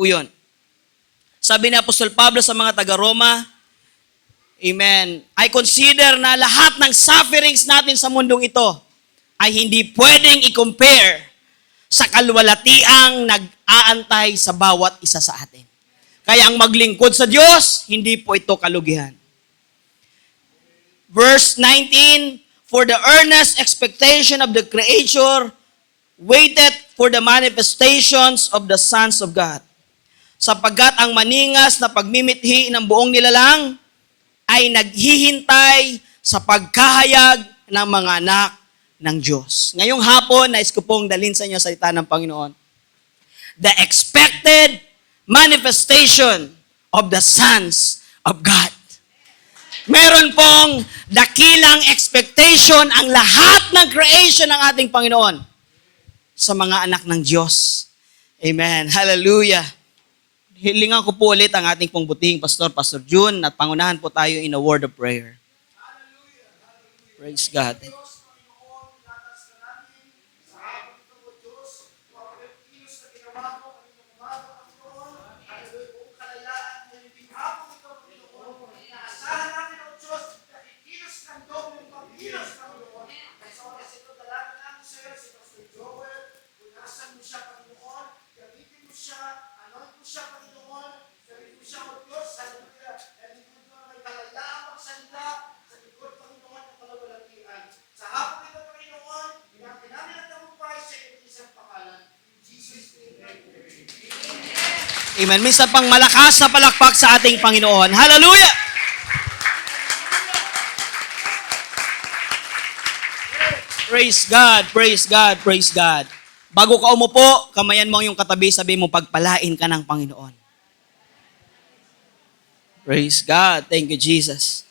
po yun. Sabi ni Apostol Pablo sa mga taga-Roma, amen, I consider na lahat ng sufferings natin sa mundong ito ay hindi pwedeng i-compare sa kalwalatiang nag-aantay sa bawat isa sa atin. Kaya ang maglingkod sa Diyos, hindi po ito kalugihan. Verse 19, for the earnest expectation of the creature waited for the manifestations of the sons of God. Sapagkat ang maningas na pagmimithi ng buong nilalang ay naghihintay sa pagkahayag ng mga anak ng Diyos. Ngayong hapon, nais ko pong dalhin sa inyo sa salita ng Panginoon. The expected manifestation of the sons of God. Meron pong dakilang expectation ang lahat ng creation ng ating Panginoon sa mga anak ng Diyos. Amen. Hallelujah. Hilingan ko po ulit ang ating pong butihing Pastor June, at pangunahan po tayo in a word of prayer. Praise God. Amen. Minsan pang malakas na palakpak sa ating Panginoon. Hallelujah! Praise God, praise God, praise God. Bago ka umupo, kamayan mo yung katabi, sabi mo, pagpalain ka ng Panginoon. Praise God. Thank you, Jesus.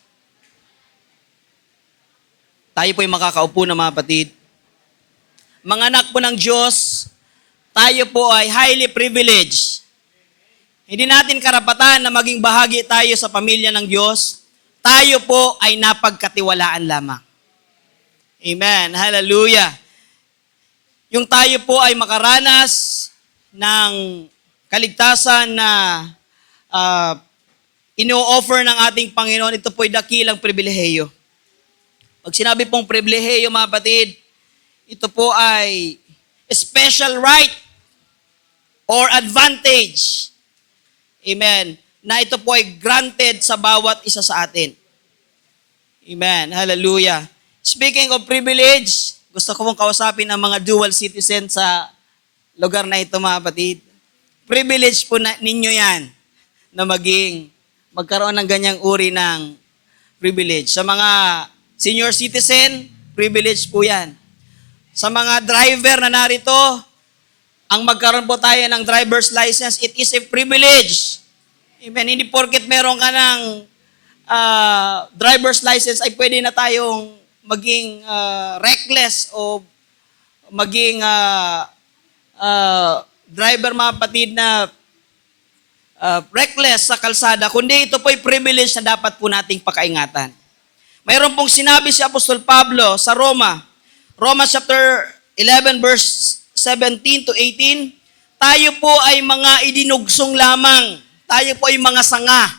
Tayo po'y makakaupo na mga kapatid. Mga anak po ng Diyos, tayo po ay highly privileged. Hindi natin karapatan na maging bahagi tayo sa pamilya ng Diyos. Tayo po ay napagkatiwalaan lamang. Amen. Hallelujah. Yung tayo po ay makaranas ng kaligtasan na ino-offer ng ating Panginoon, ito po ay dakilang pribilehiyo. Pag sinabi pong pribilehiyo, mga kapatid, ito po ay special right or advantage. Amen. Na ito po ay granted sa bawat isa sa atin. Amen. Hallelujah. Speaking of privilege, gusto ko pong kausapin ang mga dual citizen sa lugar na ito, mga kapatid. Privilege po ninyo yan na magkaroon ng ganyang uri ng privilege. Sa mga senior citizen, privilege po yan. Sa mga driver na narito, ang magkaroon po tayo ng driver's license, it is a privilege. Amen. Hindi porket meron ka ng driver's license ay pwede na tayong maging reckless o maging driver, mga kapatid, na reckless sa kalsada, kundi ito po ay privilege na dapat po nating pakaingatan. Mayroon pong sinabi si Apostol Pablo sa Romans chapter 11 verse 17 to 18, tayo po ay mga idinugsong lamang. Tayo po ay mga sanga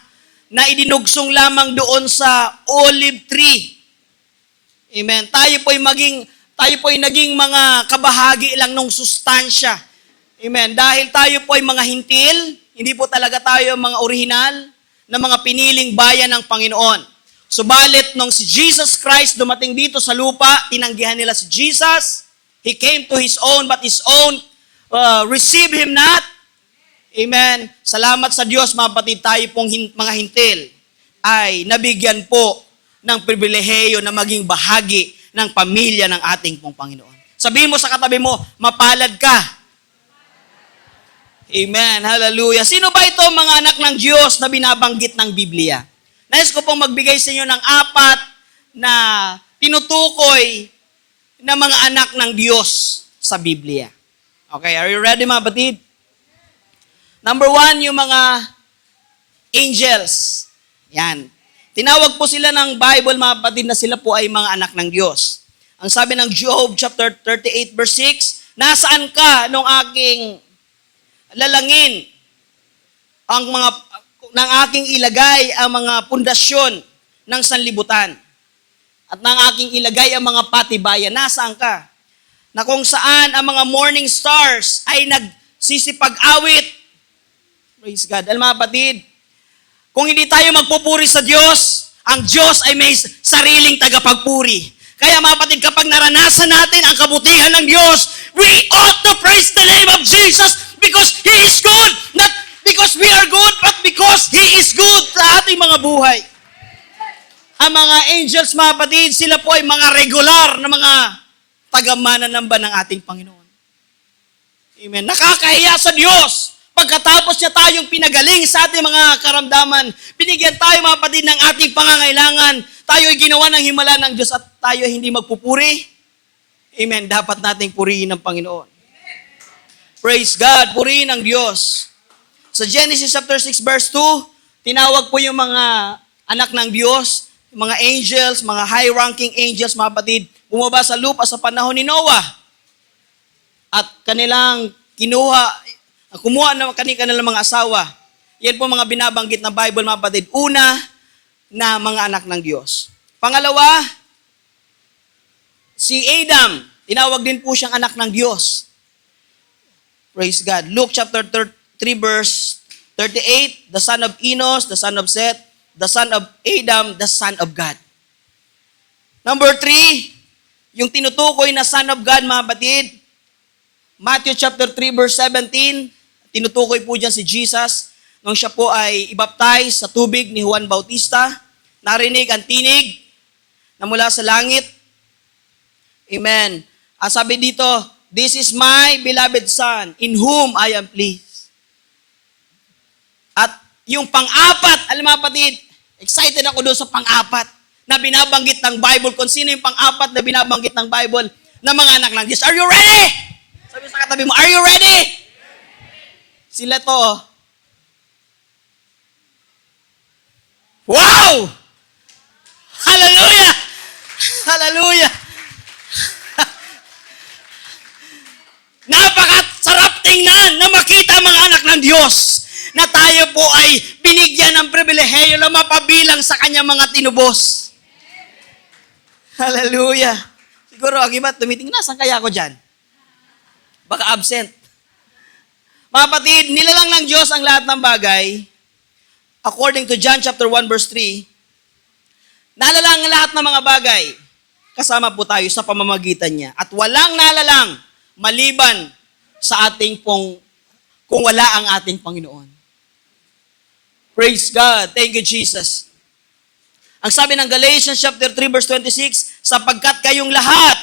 na idinugsong lamang doon sa olive tree. Amen. Tayo po ay naging mga kabahagi lang ng sustansya. Amen. Dahil tayo po ay mga hintil, hindi po talaga tayo mga orihinal na mga piniling bayan ng Panginoon. Subalit nung si Jesus Christ dumating dito sa lupa, tinanggihan nila si Jesus. He came to His own, but His own receive Him not. Amen. Salamat sa Diyos, mga kapatid, tayo pong mga hintil ay nabigyan po ng pribilehiyo na maging bahagi ng pamilya ng ating pong Panginoon. Sabihin mo sa katabi mo, mapalad ka. Amen. Hallelujah. Sino ba ito, mga anak ng Diyos na binabanggit ng Biblia? Nais ko pong magbigay sa inyo ng 4 na tinutukoy na mga anak ng Diyos sa Biblia. Okay, are you ready, mga batid? Number 1, yung mga angels. Yan. Tinawag po sila ng Bible, mga batid, na sila po ay mga anak ng Diyos. Ang sabi ng Job chapter 38 verse 6, nasaan ka nung aking lalangin? ng aking ilagay ang mga pundasyon ng sanlibutan. At ng aking ilagay ang mga patibayan. Nasaan ka? Na kung saan ang mga morning stars ay nagsisipag-awit. Praise God. Alam mga kapatid, kung hindi tayo magpupuri sa Diyos, ang Diyos ay may sariling tagapagpuri. Kaya mga kapatid, kapag naranasan natin ang kabutihan ng Diyos, we ought to praise the name of Jesus because He is good. Not because we are good, but because He is good sa ating mga buhay. Ang mga angels, mga kapatid, sila po ay mga regular na mga tagamananamba ng ating Panginoon. Amen. Nakakahiya sa Diyos. Pagkatapos niya tayong pinagaling sa ating mga karamdaman, binigyan tayo, mga kapatid, ng ating pangangailangan, tayo ay ginawa ng himala ng Diyos at tayo ay hindi magpupuri. Amen. Dapat nating purihin ng Panginoon. Praise God. Purihin ng Diyos. Sa Genesis chapter 6 verse 2, tinawag po yung mga anak ng Diyos, mga angels, mga high-ranking angels, mga kapatid, bumaba sa lupa sa panahon ni Noah. At kanilang kumuha ng kanilang mga asawa. Yan po mga binabanggit na Bible, mga kapatid. Una, na mga anak ng Diyos. Pangalawa, si Adam, tinawag din po siyang anak ng Diyos. Praise God. Luke chapter 3 verse 38, the son of Enos, the son of Seth, the son of Adam, the son of God. Number 3, yung tinutukoy na son of God, mga kapatid, Matthew chapter 3 verse 17, tinutukoy po dyan si Jesus nung siya po ay ibaptize sa tubig ni Juan Bautista. Narinig ang tinig na mula sa langit. Amen. Ang sabi dito, this is my beloved Son, in whom I am pleased. At yung pang-apat, alam mga kapatid, excited ako doon sa pang-apat na binabanggit ng Bible. Kung sino yung pang-apat na binabanggit ng Bible na mga anak ng Diyos. Are you ready? Sabi sa katabi mo, are you ready? Sila to. Wow! Hallelujah! Hallelujah! Napakasarap tingnan na makita ang mga anak ng Diyos na tayo po ay binigyan ng pribilehiyo na mapabilang sa kanyang mga tinubos. Hallelujah! Siguro, ang iba tumitingin, nasan kaya ako dyan? Baka absent. Mga kapatid, nilalang ng Diyos ang lahat ng bagay. According to John chapter 1 verse 3, nalalang ang lahat ng mga bagay. Kasama po tayo sa pamamagitan niya. At walang nalalang maliban sa ating kung wala ang ating Panginoon. Praise God. Thank you, Jesus. Ang sabi ng Galatians chapter 3 verse 26, sapagkat kayong lahat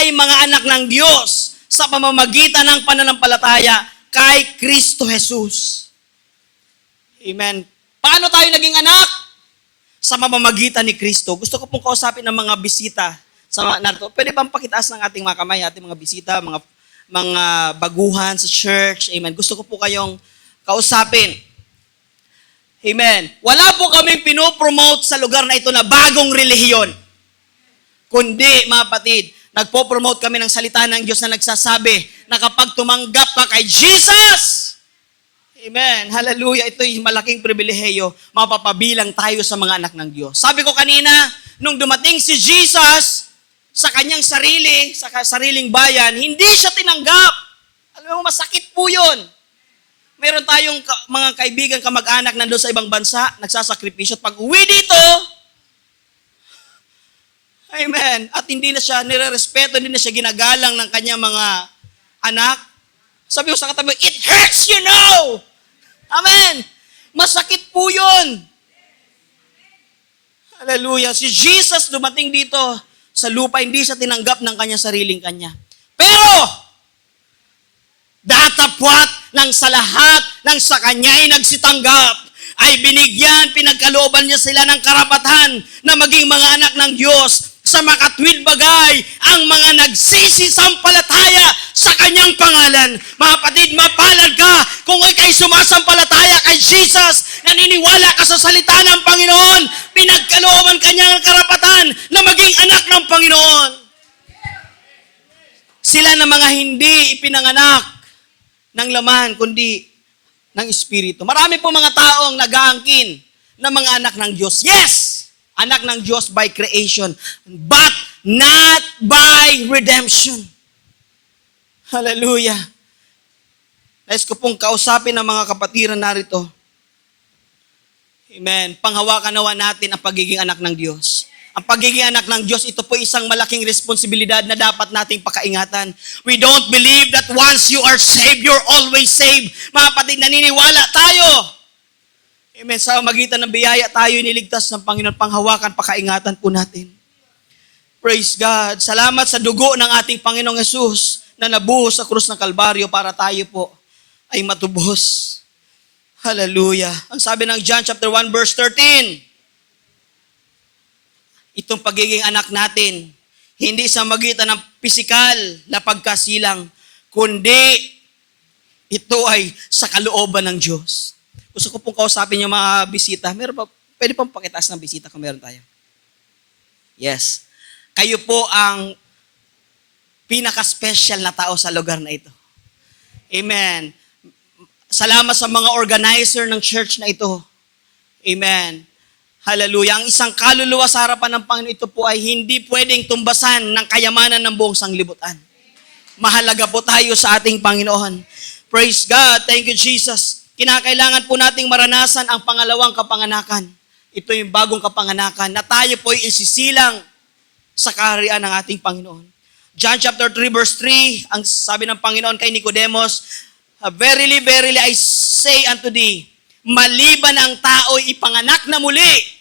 ay mga anak ng Diyos sa pamamagitan ng pananampalataya kay Kristo Jesus. Amen. Paano tayo naging anak? Sa pamamagitan ni Kristo. Gusto ko pong kausapin ng mga bisita sa narito. Pwede bang pakitaas ng ating mga kamay, ating mga bisita, mga baguhan sa church. Amen. Gusto ko po kayong kausapin. Amen. Wala po kaming pinopromote sa lugar na ito na bagong relihiyon. Kundi, mga kapatid, nagpo-promote kami ng salita ng Diyos na nagsasabi na kapag tumanggap ka kay Jesus, amen, hallelujah, ito'y malaking pribilehiyo, mapapabilang tayo sa mga anak ng Diyos. Sabi ko kanina, nung dumating si Jesus sa kanyang sarili, sa sariling bayan, hindi siya tinanggap. Alam mo, masakit po yun. Mayroon tayong mga kaibigan, kamag-anak nandun sa ibang bansa, nagsasakripisyo, at pag uwi dito, amen. At hindi na siya nire-respeto, hindi na siya ginagalang ng kanyang mga anak. Sabi ko sa katabi, it hurts, you know. Amen. Masakit po yun. Hallelujah. Si Jesus dumating dito sa lupa, hindi siya tinanggap ng kanyang sariling kanya. Pero, datapwat ng sa lahat ng sa kanya ay nagsitanggap, ay binigyan, pinagkalooban niya sila ng karapatan na maging mga anak ng Diyos sa makatwid bagay ang mga nagsisisampalataya sa kanyang pangalan. Mga kapatid, mapalad ka kung ikay sumasampalataya kay Jesus, naniniwala ka sa salita ng Panginoon, pinagkalooban kanya ng karapatan na maging anak ng Panginoon. Sila na mga hindi ipinanganak ng laman, kundi ng Espiritu. Marami po mga taong nag-aangkin na mga anak ng Diyos. Yes! Anak ng Diyos by creation, but not by redemption. Hallelujah. Nais ko pong kausapin ng mga kapatiran narito. Amen. Panghawakan nawa natin ang pagiging anak ng Diyos. Ang pagiging anak ng Diyos, ito po isang malaking responsibilidad na dapat nating pakaingatan. We don't believe that once you are saved, you're always saved. Mga kapatid, naniniwala tayo. Amen. Sa magitan ng biyaya, tayo iniligtas ng Panginoon. Panghawakan, pakaingatan po natin. Praise God. Salamat sa dugo ng ating Panginoong Yesus na nabuhos sa krus ng Kalbaryo para tayo po ay matubos. Hallelujah. Ang sabi ng John chapter 1 verse 13, itong pagiging anak natin, hindi sa magitan ng pisikal na pagkasilang, kundi ito ay sa kalooban ng Diyos. Gusto ko pong kausapin yung mga bisita. Meron ba? Pwede pong pakitaas ng bisita kung meron tayo. Yes. Kayo po ang pinaka-special na tao sa lugar na ito. Amen. Salamat sa mga organizer ng church na ito. Amen. Hallelujah. Ang isang kaluluwa sa harapan ng Panginoon, ito po ay hindi pwedeng tumbasan ng kayamanan ng buong sanglibutan. Mahalaga po tayo sa ating Panginoon. Praise God. Thank you, Jesus. Kinakailangan po nating maranasan ang pangalawang kapanganakan. Ito yung bagong kapanganakan na tayo po ay isisilang sa kaharian ng ating Panginoon. John chapter 3 verse 3, ang sabi ng Panginoon kay Nicodemus, verily, verily, I say unto thee, maliban ang tao'y ipanganak na muli,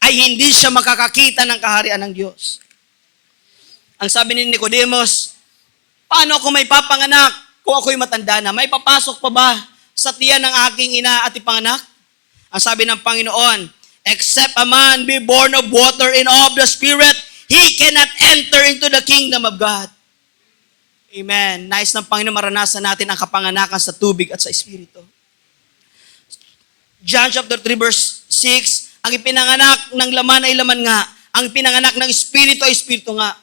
ay hindi siya makakakita ng kaharian ng Diyos. Ang sabi ni Nicodemus, paano ako may papanganak kung ako'y matanda na? May papasok pa ba sa tiyan ng aking ina at ipanganak? Ang sabi ng Panginoon, except a man be born of water and of the Spirit, he cannot enter into the kingdom of God. Amen. Nais ng Panginoon maranasan natin ang kapanganakan sa tubig at sa Espiritu. John chapter 3 verse 6, ang ipinanganak ng laman ay laman nga, ang pinanganak ng Espiritu ay Espiritu nga.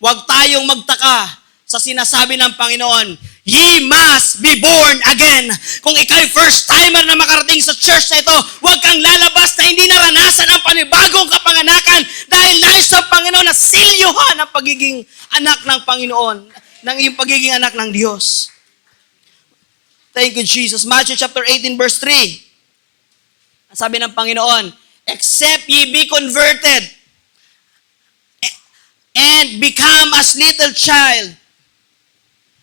Huwag tayong magtaka sa sinasabi ng Panginoon, ye must be born again. Kung ikaw'y first timer na makarating sa church na ito, huwag kang lalabas na hindi naranasan ang panibagong kapanganakan dahil nais sa Panginoon na silyuhan ang pagiging anak ng Panginoon, ng iyong pagiging anak ng Diyos. Thank you, Jesus. Matthew chapter 18 verse 3. Ang sabi ng Panginoon, except ye be converted and become as little child,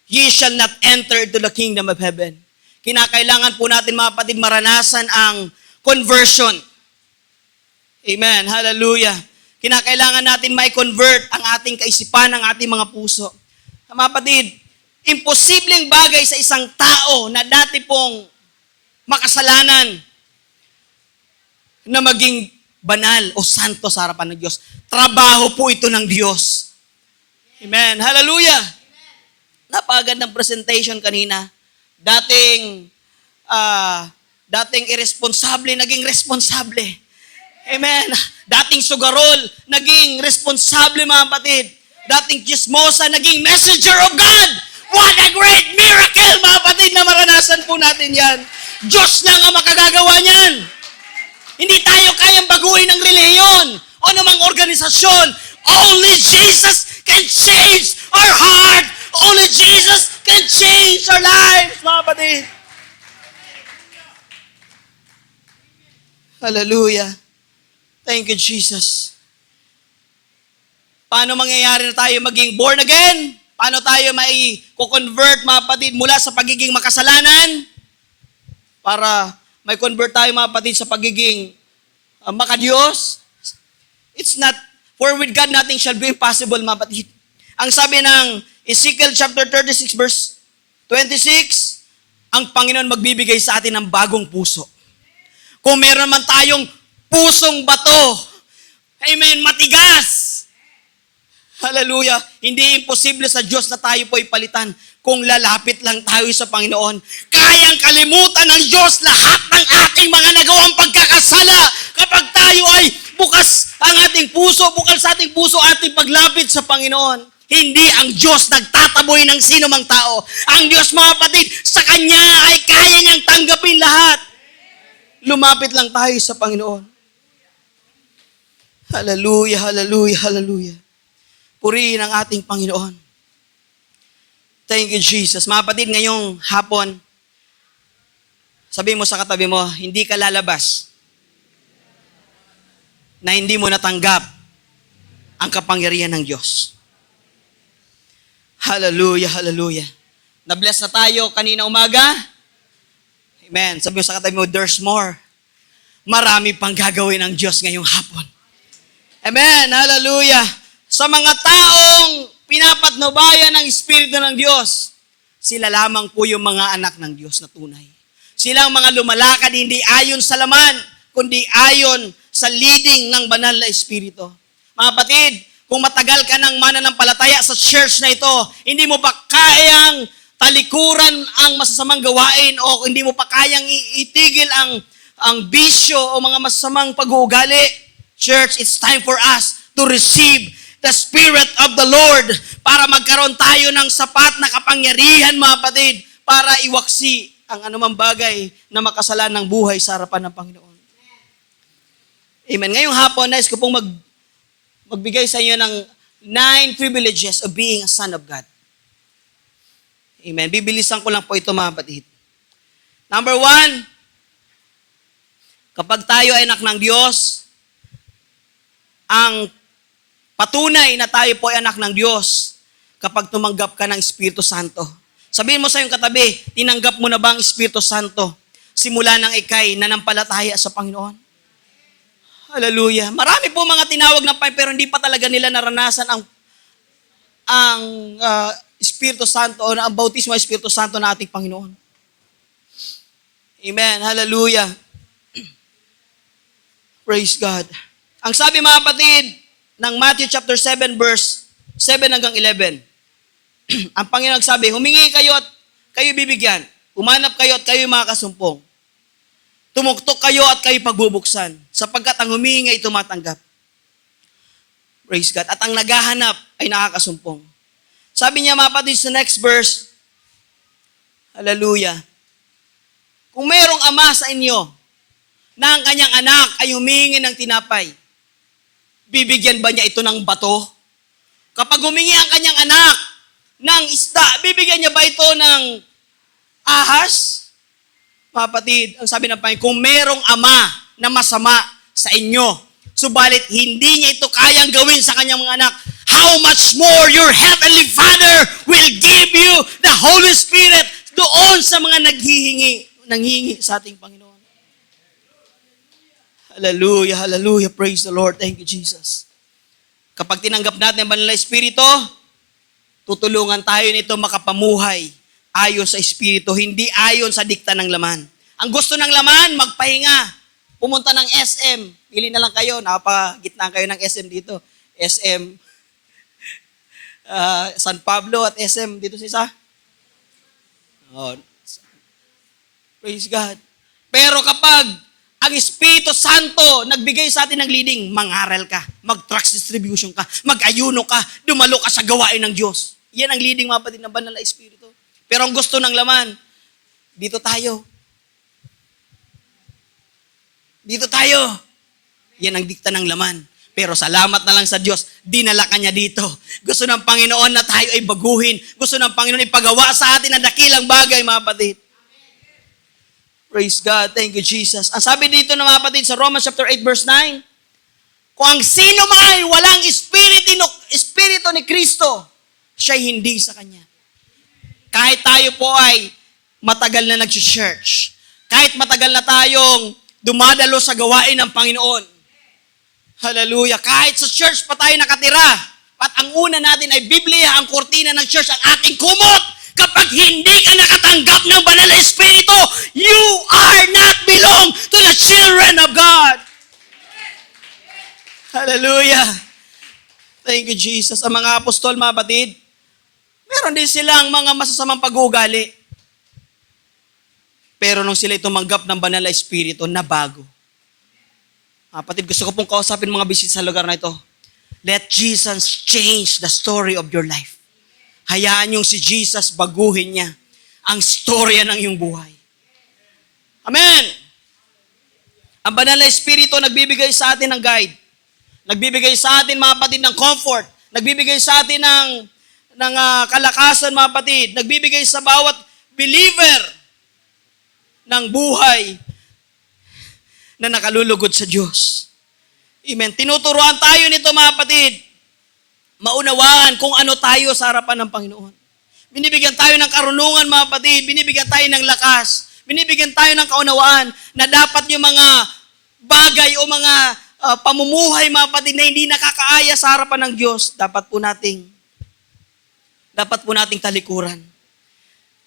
ye shall not enter into the kingdom of heaven. Kinakailangan po natin mga kapatid maranasan ang conversion. Amen. Hallelujah. Kinakailangan natin mai-convert ang ating kaisipan, ang ating mga puso. Mga kapatid, imposibleng bagay sa isang tao na dati pong makasalanan na maging banal o santo sa harapan ng Diyos. Trabaho po ito ng Diyos. Amen. Hallelujah. Napakagandang presentation kanina. Dating irresponsable, naging responsable. Amen. Dating sugarol, naging responsable mga kapatid. Dating chismosa, naging messenger of God. What a great miracle, mga kapatid, na maranasan po natin yan. Diyos lang ang makagagawa niyan. Hindi tayo kayang baguhin ng relihiyon o namang organisasyon. Only Jesus can change our heart. Only Jesus can change our lives, mga kapatid. Hallelujah. Thank you, Jesus. Paano mangyayari na tayo maging born again? Paano tayo may convert mga kapatid mula sa pagiging makasalanan? Para may convert tayo mga kapatid sa pagiging makadiyos? It's not, for with God nothing shall be impossible mga kapatid. Ang sabi ng Ezekiel chapter 36 verse 26, ang Panginoon magbibigay sa atin ng bagong puso. Kung meron man tayong pusong bato, amen, matigas, hallelujah, hindi imposible sa Diyos na tayo po ipalitan kung lalapit lang tayo sa Panginoon. Kayang kalimutan ng Diyos lahat ng ating mga nagawang pagkakasala kapag tayo ay bukas ang ating puso, bukal sa ating puso, ating paglapit sa Panginoon. Hindi ang Diyos nagtataboy ng sino mang tao. Ang Diyos, mga kapatid, sa Kanya ay kaya niyang tanggapin lahat. Lumapit lang tayo sa Panginoon. Hallelujah, hallelujah, hallelujah. Purihin ang ating Panginoon. Thank you, Jesus. Mga kapatid, ngayong hapon, sabi mo sa katabi mo, hindi ka lalabas na hindi mo natanggap ang kapangyarihan ng Diyos. Hallelujah, hallelujah. Na-bless na tayo kanina umaga. Amen. Sabi mo sa katabi mo, there's more. Marami pang gagawin ng Diyos ngayong hapon. Amen, hallelujah. Sa mga taong pinapatnubayan ng Espiritu ng Diyos, sila lamang po yung mga anak ng Diyos na tunay. Silang mga lumalakad hindi ayon sa laman, kundi ayon sa leading ng banal na Espiritu. Mga kapatid, kung matagal ka ng mananampalataya sa church na ito, hindi mo pa kayang talikuran ang masasamang gawain o hindi mo pa kayang itigil ang bisyo o mga masasamang pag-uugali, church, it's time for us to receive the Spirit of the Lord para magkaroon tayo ng sapat na kapangyarihan, mga kapatid, para iwaksi ang anumang bagay na makasalan ng buhay sa harapan ng Panginoon. Amen. Ngayong hapon, nais ko pong magbigay sa inyo ng 9 privileges of being a son of God. Amen. Bibilisan ko lang po ito, mga kapatid. Number 1, kapag tayo ay anak ng Diyos, ang patunay na tayo po ay anak ng Diyos kapag tumanggap ka ng Espiritu Santo. Sabihin mo sa iyong katabi, tinanggap mo na ba ang Espiritu Santo simula nang ikay nanampalataya sa Panginoon? Hallelujah. Marami po mga tinawag ng Panginoon pero hindi pa talaga nila naranasan ang Espiritu Santo o ang bautismo ng Espiritu Santo na ating Panginoon. Amen. Hallelujah. Praise God. Ang sabi, mga kapatid, ng Matthew chapter 7 verse 7 hanggang 11. Ang Panginoon nagsabi, humingi kayo at kayo bibigyan. Umanap kayo at kayo makakasumpong. Tumuktok kayo at kayo pagbubuksan, sapagkat ang humingi ay tumatanggap. Praise God. At ang naghahanap ay nakakasumpong. Sabi niya, mga kapatid, sa next verse, hallelujah, kung mayroong ama sa inyo na ang kanyang anak ay humingi ng tinapay, bibigyan ba niya ito ng bato? Kapag humingi ang kanyang anak ng isda, bibigyan niya ba ito ng ahas? Mga kapatid, ang sabi ng Panginoon, kung merong ama na masama sa inyo, subalit hindi niya ito kayang gawin sa kanyang mga anak, how much more your Heavenly Father will give you the Holy Spirit doon sa mga nanghihingi sa ating Panginoon. Hallelujah, hallelujah, praise the Lord, thank you Jesus. Kapag tinanggap natin ang banal na Espiritu, tutulungan tayo nito makapamuhay ayon sa Espiritu, hindi ayon sa dikta ng laman. Ang gusto ng laman, magpahinga. Pumunta ng SM. Pili na lang kayo. Napagitnaan kayo ng SM dito. SM San Pablo at SM dito sa isa. Oh. Praise God. Pero kapag ang Espiritu Santo nagbigay sa atin ng leading, mangaral ka, mag-trust distribution ka, mag-ayuno ka, dumalo ka sa gawain ng Diyos. Yan ang leading, mga kapatid, ng banal na Espiritu. Pero ang gusto ng laman, dito tayo. Dito tayo. Yan ang dikta ng laman. Pero salamat na lang sa Diyos, dinala ka niya dito. Gusto ng Panginoon na tayo ay baguhin. Gusto ng Panginoon ipagawa sa atin ang dakilang bagay, mga kapatid. Praise God. Thank you, Jesus. Ang sabi dito ng mga kapatid sa Romans chapter 8 verse 9, kung ang sino man ay walang espiritu ni Kristo, siya'y hindi sa Kanya. Kahit tayo po ay matagal na nag-church, kahit matagal na tayong dumadalo sa gawain ng Panginoon, hallelujah, kahit sa church pa tayo nakatira, at ang una natin ay Biblia, ang kortina ng church, ang ating kumot, kapag hindi ka nakatanggap ng banal na Espiritu, you are not belong to the children of God. Hallelujah. Thank you, Jesus. Ang mga apostol, mga batid, meron din silang mga masasamang pag-uugali. Pero nung sila tumanggap ng banal na Espiritu, nabago. Kapatid, gusto ko pong kausapin mga bisita sa lugar na ito. Let Jesus change the story of your life. Hayaan yung si Jesus, baguhin niya ang storya ng iyong buhay. Amen! Ang banal na Espiritu nagbibigay sa atin ng guide. Nagbibigay sa atin, mga kapatid, ng comfort. Nagbibigay sa atin ng kalakasan, mga kapatid. Nagbibigay sa bawat believer ng buhay na nakalulugod sa Diyos. Amen. Tinuturuan tayo nito, mga kapatid. Maunawaan kung ano tayo sa harapan ng Panginoon. Binibigyan tayo ng karunungan, mga kapatid. Binibigyan tayo ng lakas. Binibigyan tayo ng kaunawaan na dapat yung mga bagay o mga pamumuhay, mga kapatid, na hindi nakakaaya sa harapan ng Diyos, dapat po nating talikuran.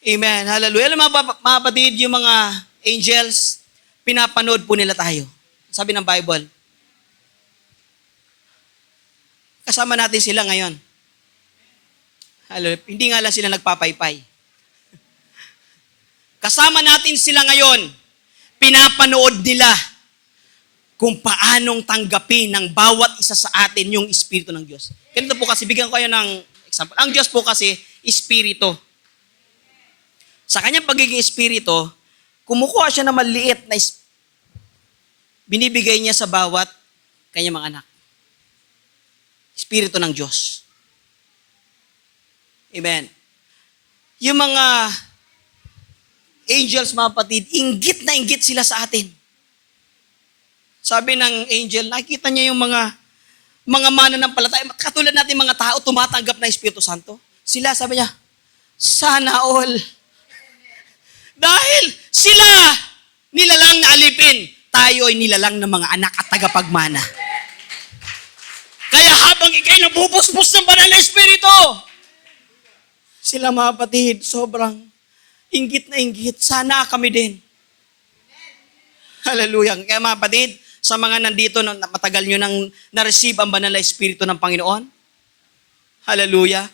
Amen. Hallelujah. Alam mga kapatid, yung mga angels, pinapanood po nila tayo. Sabi ng Bible. Kasama natin sila ngayon. Hallelujah. Hindi nga lang sila nagpapaypay. Kasama natin sila ngayon. Pinapanood nila kung paanong tanggapin ng bawat isa sa atin yung Espiritu ng Diyos. Ganito po kasi, bigyan ko kayo ng example. Ang Diyos po kasi, Espiritu. Sa kanyang pagiging Espiritu, kumukuha siya ng maliit na binibigay niya sa bawat kanyang mga anak. Espiritu ng Diyos. Amen. Yung mga angels, mga kapatid, inggit na inggit sila sa atin. Sabi ng angel, nakikita niya yung mga mananampalataya, katulad natin mga tao, tumatanggap ng Espiritu Santo. Sila, sabi niya, sana all. Dahil sila, nilalang na alipin, tayo ay nilalang ng mga anak at tagapagmana. Kaya habang ikay nabubuspos ng banal na Espiritu, sila, mga kapatid, sobrang inggit na inggit. Sana kami din. Hallelujah. Kaya mga kapatid, sa mga nandito na matagal nyo nang na-receive ang banal na Espiritu ng Panginoon, hallelujah.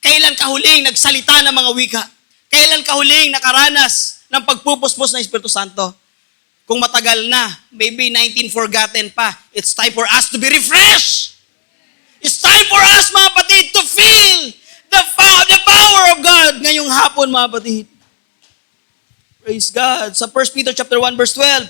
Kailan ka huling nagsalita ng mga wika? Kailan ka huling nakaranas ng pagpupuspos ng Espiritu Santo? Kung matagal na, maybe 19 forgotten pa, it's time for us to be refreshed. It's time for us, mga kapatid, to feel the power of God ngayong hapon, mga kapatid. Praise God. Sa 1 Peter chapter 1 verse 12,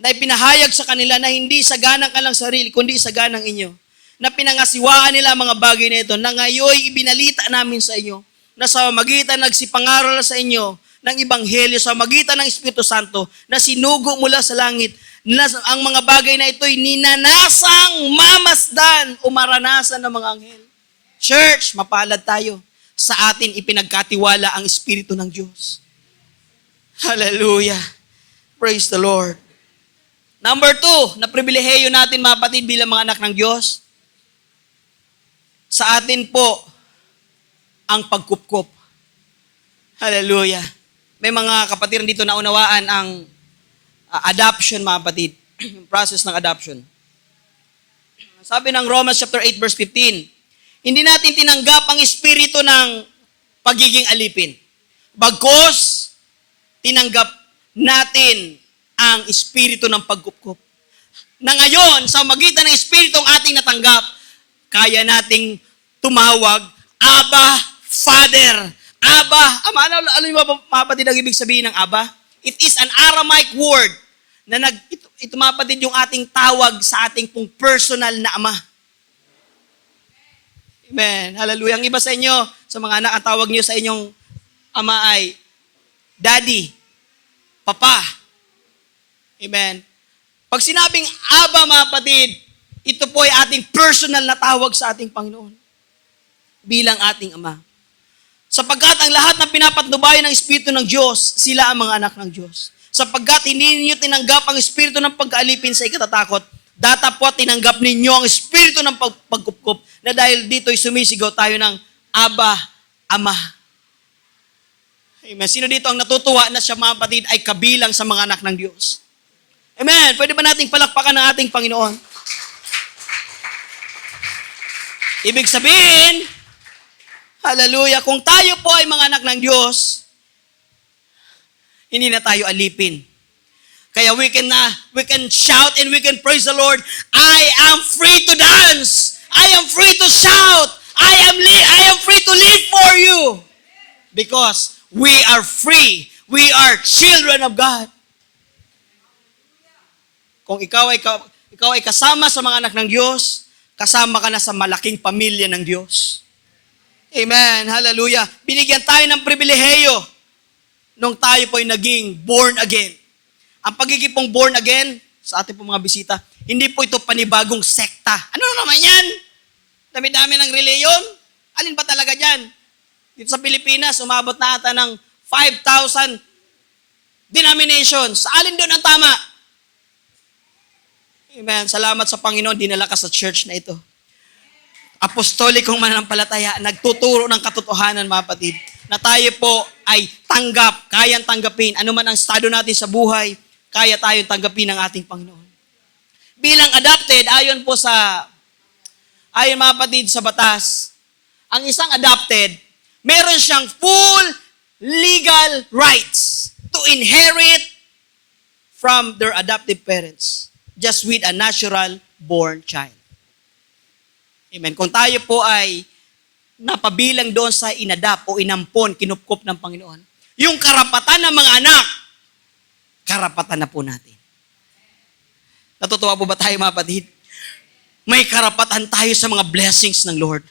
na ipinahayag sa kanila na hindi saganang kalang sarili, kundi saganang inyo. Na pinangasiwaan nila ang mga bagay na ito, na ngayon ibinalita namin sa inyo, na sa magitan nagsipangaral sa inyo ng Ebanghelyo, sa magitan ng Espiritu Santo, na sinugo mula sa langit, na ang mga bagay na ito'y ninanasang mamasdan o maranasan ng mga anghel. Church, mapalad tayo. Sa atin ipinagkatiwala ang Espiritu ng Diyos. Hallelujah. Praise the Lord. Number 2, na pribileheyo natin, mga kapatid, bilang mga anak ng Diyos, sa atin po ang pagkupkup. Hallelujah. May mga kapatid dito na unawaan ang adoption, mga kapatid. Yung process ng adoption. Sabi ng Romans chapter 8 verse 15, hindi natin tinanggap ang espiritu ng pagiging alipin. Bagkus, tinanggap natin ang espiritu ng pagkupkup. Na ngayon, sa magitan ng espiritong ating natanggap, kaya nating tumawag, Abba, Father. Abba, Ama, ano yung mga kapatid ang ibig sabihin ng Abba? It is an Aramaic word na ito mga kapatid yung ating tawag sa ating pong personal na Ama. Amen. Hallelujah. Ang iba sa inyo, sa mga anak, ang tawag niyo sa inyong Ama ay Daddy, Papa. Amen. Pag sinabing Aba, mga kapatid, ito po ay ating personal na tawag sa ating Panginoon bilang ating Ama. Sapagkat ang lahat ng pinapatnubayan ng Espiritu ng Diyos, sila ang mga anak ng Diyos. Sapagkat hindi ninyo tinanggap ang Espiritu ng pag-aalipin sa ikatatakot, datapwat tinanggap ninyo ang Espiritu ng pagkupkup na dahil dito'y sumisigaw tayo ng Aba, Ama. Amen. Sino dito ang natutuwa na siya, mga kapatid, ay kabilang sa mga anak ng Diyos? Amen. Pwede ba nating palakpakan ng ating Panginoon? Ibig sabihin, hallelujah, kung tayo po ay mga anak ng Diyos, hindi na tayo alipin. Kaya we can shout and we can praise the Lord. I am free to dance. I am free to shout. I am free to live for you. Because we are free. We are children of God. Kung ikaw ay kasama sa mga anak ng Diyos, kasama ka na sa malaking pamilya ng Diyos. Amen. Hallelujah. Binigyan tayo ng pribileheyo nung tayo po ay naging born again. Ang pagiging pong born again, sa ating pong mga bisita, hindi po ito panibagong sekta. Ano naman yan? Dami-dami ng reliyon? Alin ba talaga dyan? Dito sa Pilipinas, umabot na ata ng 5,000 denominations. Alin doon ang tama? Amen. Salamat sa Panginoon, dinala ka sa church na ito. Apostolikong mananampalataya, nagtuturo ng katotohanan, mga kapatid, na tayo po ay kayang tanggapin. Ano man ang estado natin sa buhay, kaya tayong tanggapin ng ating Panginoon. Bilang adopted, ayon mga kapatid sa batas, ang isang adopted, meron siyang full legal rights to inherit from their adoptive parents, just with a natural born child. Amen. Kung tayo po ay napabilang doon sa inadapt o inampon, kinupkop ng Panginoon, yung karapatan ng mga anak, karapatan na po natin. Natutuwa po ba tayo, mga kapatid? May karapatan tayo sa mga blessings ng Lord.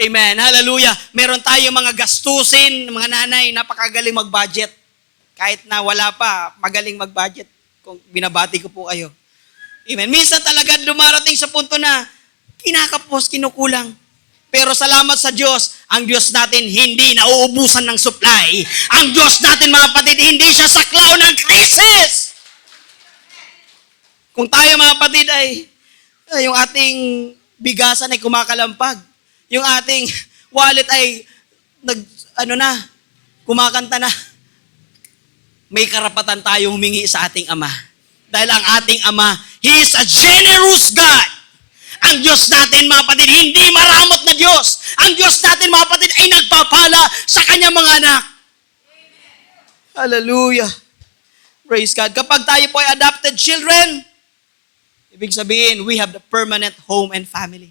Amen. Hallelujah. Meron tayo mga gastusin, mga nanay, napakagaling mag-budget. Kahit na wala pa, magaling mag-budget. Kung binabati ko po kayo. Amen. Minsan talaga dumarating sa punto na kinakapos, kinukulang. Pero salamat sa Diyos, ang Diyos natin hindi nauubusan ng supply. Ang Diyos natin, mga kapatid, hindi siya saklaw ng krisis. Kung tayo, mga kapatid, ay yung ating bigasan ay kumakalampag. Yung ating wallet ay kumakanta na. May karapatan tayo humingi sa ating Ama. Dahil ang ating Ama, He is a generous God. Ang Diyos natin, mga kapatid, hindi maramot na Diyos. Ang Diyos natin, mga kapatid, ay nagpapala sa kanyang mga anak. Hallelujah. Praise God. Kapag tayo po ay adopted children, ibig sabihin, we have the permanent home and family.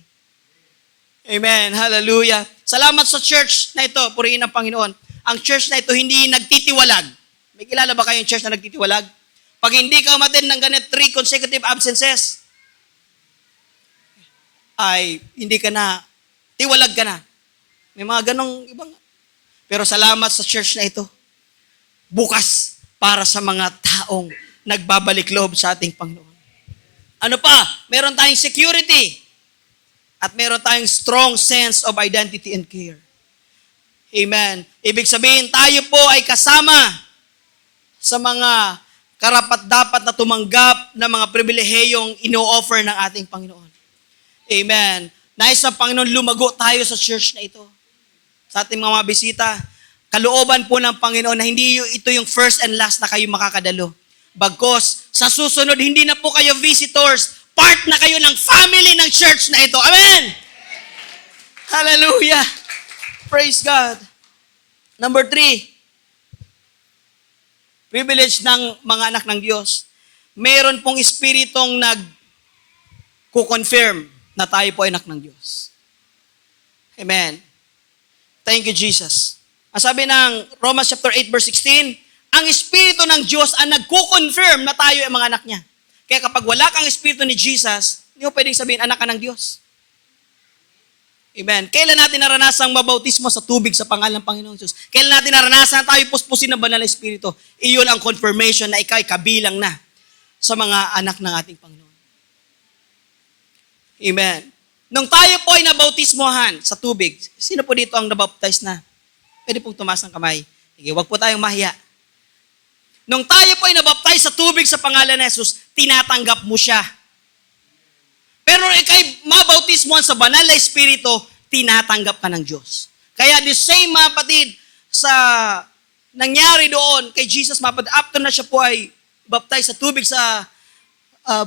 Amen. Hallelujah. Salamat sa church na ito. Purihin ang Panginoon. Ang church na ito hindi nagtitiwalag. May kilala ba kayong church na nagtitiwalag? Pag hindi ka umattend ng ganit 3 consecutive absences, ay hindi ka na, tiwalag ka na. May mga ganong ibang. Pero salamat sa church na ito. Bukas para sa mga taong nagbabalik loob sa ating Panginoon. Ano pa? Meron tayong security. At meron tayong strong sense of identity and care. Amen. Ibig sabihin, tayo po ay kasama sa mga karapat-dapat na tumanggap ng mga pribilehiyong ino-offer ng ating Panginoon. Amen. Nais ng Panginoon lumago tayo sa church na ito. Sa ating mga bisita, kalooban po ng Panginoon na hindi ito yung first and last na kayo makakadalo. Bagkos, sa susunod, hindi na po kayo visitors. Part na kayo ng family ng church na ito. Amen! Hallelujah! Praise God. Number 3, privilege ng mga anak ng Diyos. Meron pong espiritong nag-confirm na tayo po ay anak ng Diyos. Amen. Thank you, Jesus. Ang sabi ng Romans chapter 8 verse 16, ang Espiritu ng Diyos ang nagko-confirm na tayo ay mga anak niya. Kaya kapag wala kang Espiritu ni Jesus, hindi mo pwedeng sabihin, anak ka ng Diyos. Amen. Kailan natin naranasang mabautismo sa tubig sa pangalan ng Panginoong Diyos? Kailan natin naranasan tayo puspusin ng banal na Espiritu? Iyon ang confirmation na ikaw ay kabilang na sa mga anak ng ating Panginoon. Amen. Nung tayo po ay nabautismohan sa tubig, sino po dito ang nabaptize na? Pwede pong tumaas ng kamay. Sige, wag po tayong mahiya. Nung tayo po ay nabaptize sa tubig sa pangalan ni Jesus, tinatanggap mo siya. Pero ikay mabautismohan sa banal na Espiritu, tinatanggap ka ng Diyos. Kaya the same, mga kapatid, sa nangyari doon kay Jesus, mga kapatid, after na siya po ay baptize sa tubig sa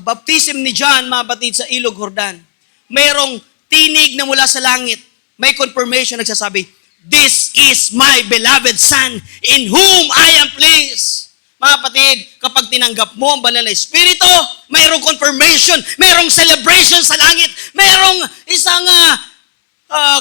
baptism ni John, mga kapatid, sa Ilog Jordan, mayroong tinig na mula sa langit. May confirmation nagsasabi, "This is my beloved Son, in whom I am pleased." Mga kapatid, kapag tinanggap mo ang banal na Espiritu, mayroong confirmation, mayroong celebration sa langit, mayroong isang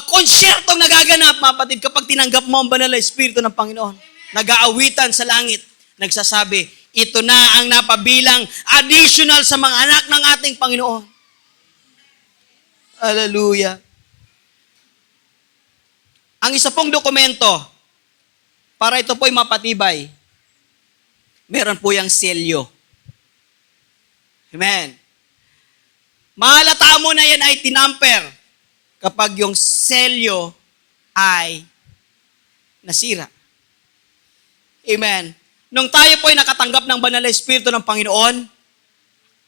konsyertong nagaganap, mga kapatid, kapag tinanggap mo ang banal na Espiritu ng Panginoon. Nag-aawitan sa langit, nagsasabi, ito na ang napabilang additional sa mga anak ng ating Panginoon. Hallelujah. Ang isa pong dokumento, para ito po'y mapatibay, meron po yung selyo. Amen. Mahalata mo na yan ay tinamper kapag yung selyo ay nasira. Amen. Nung tayo po ay nakatanggap ng banal na Espiritu ng Panginoon,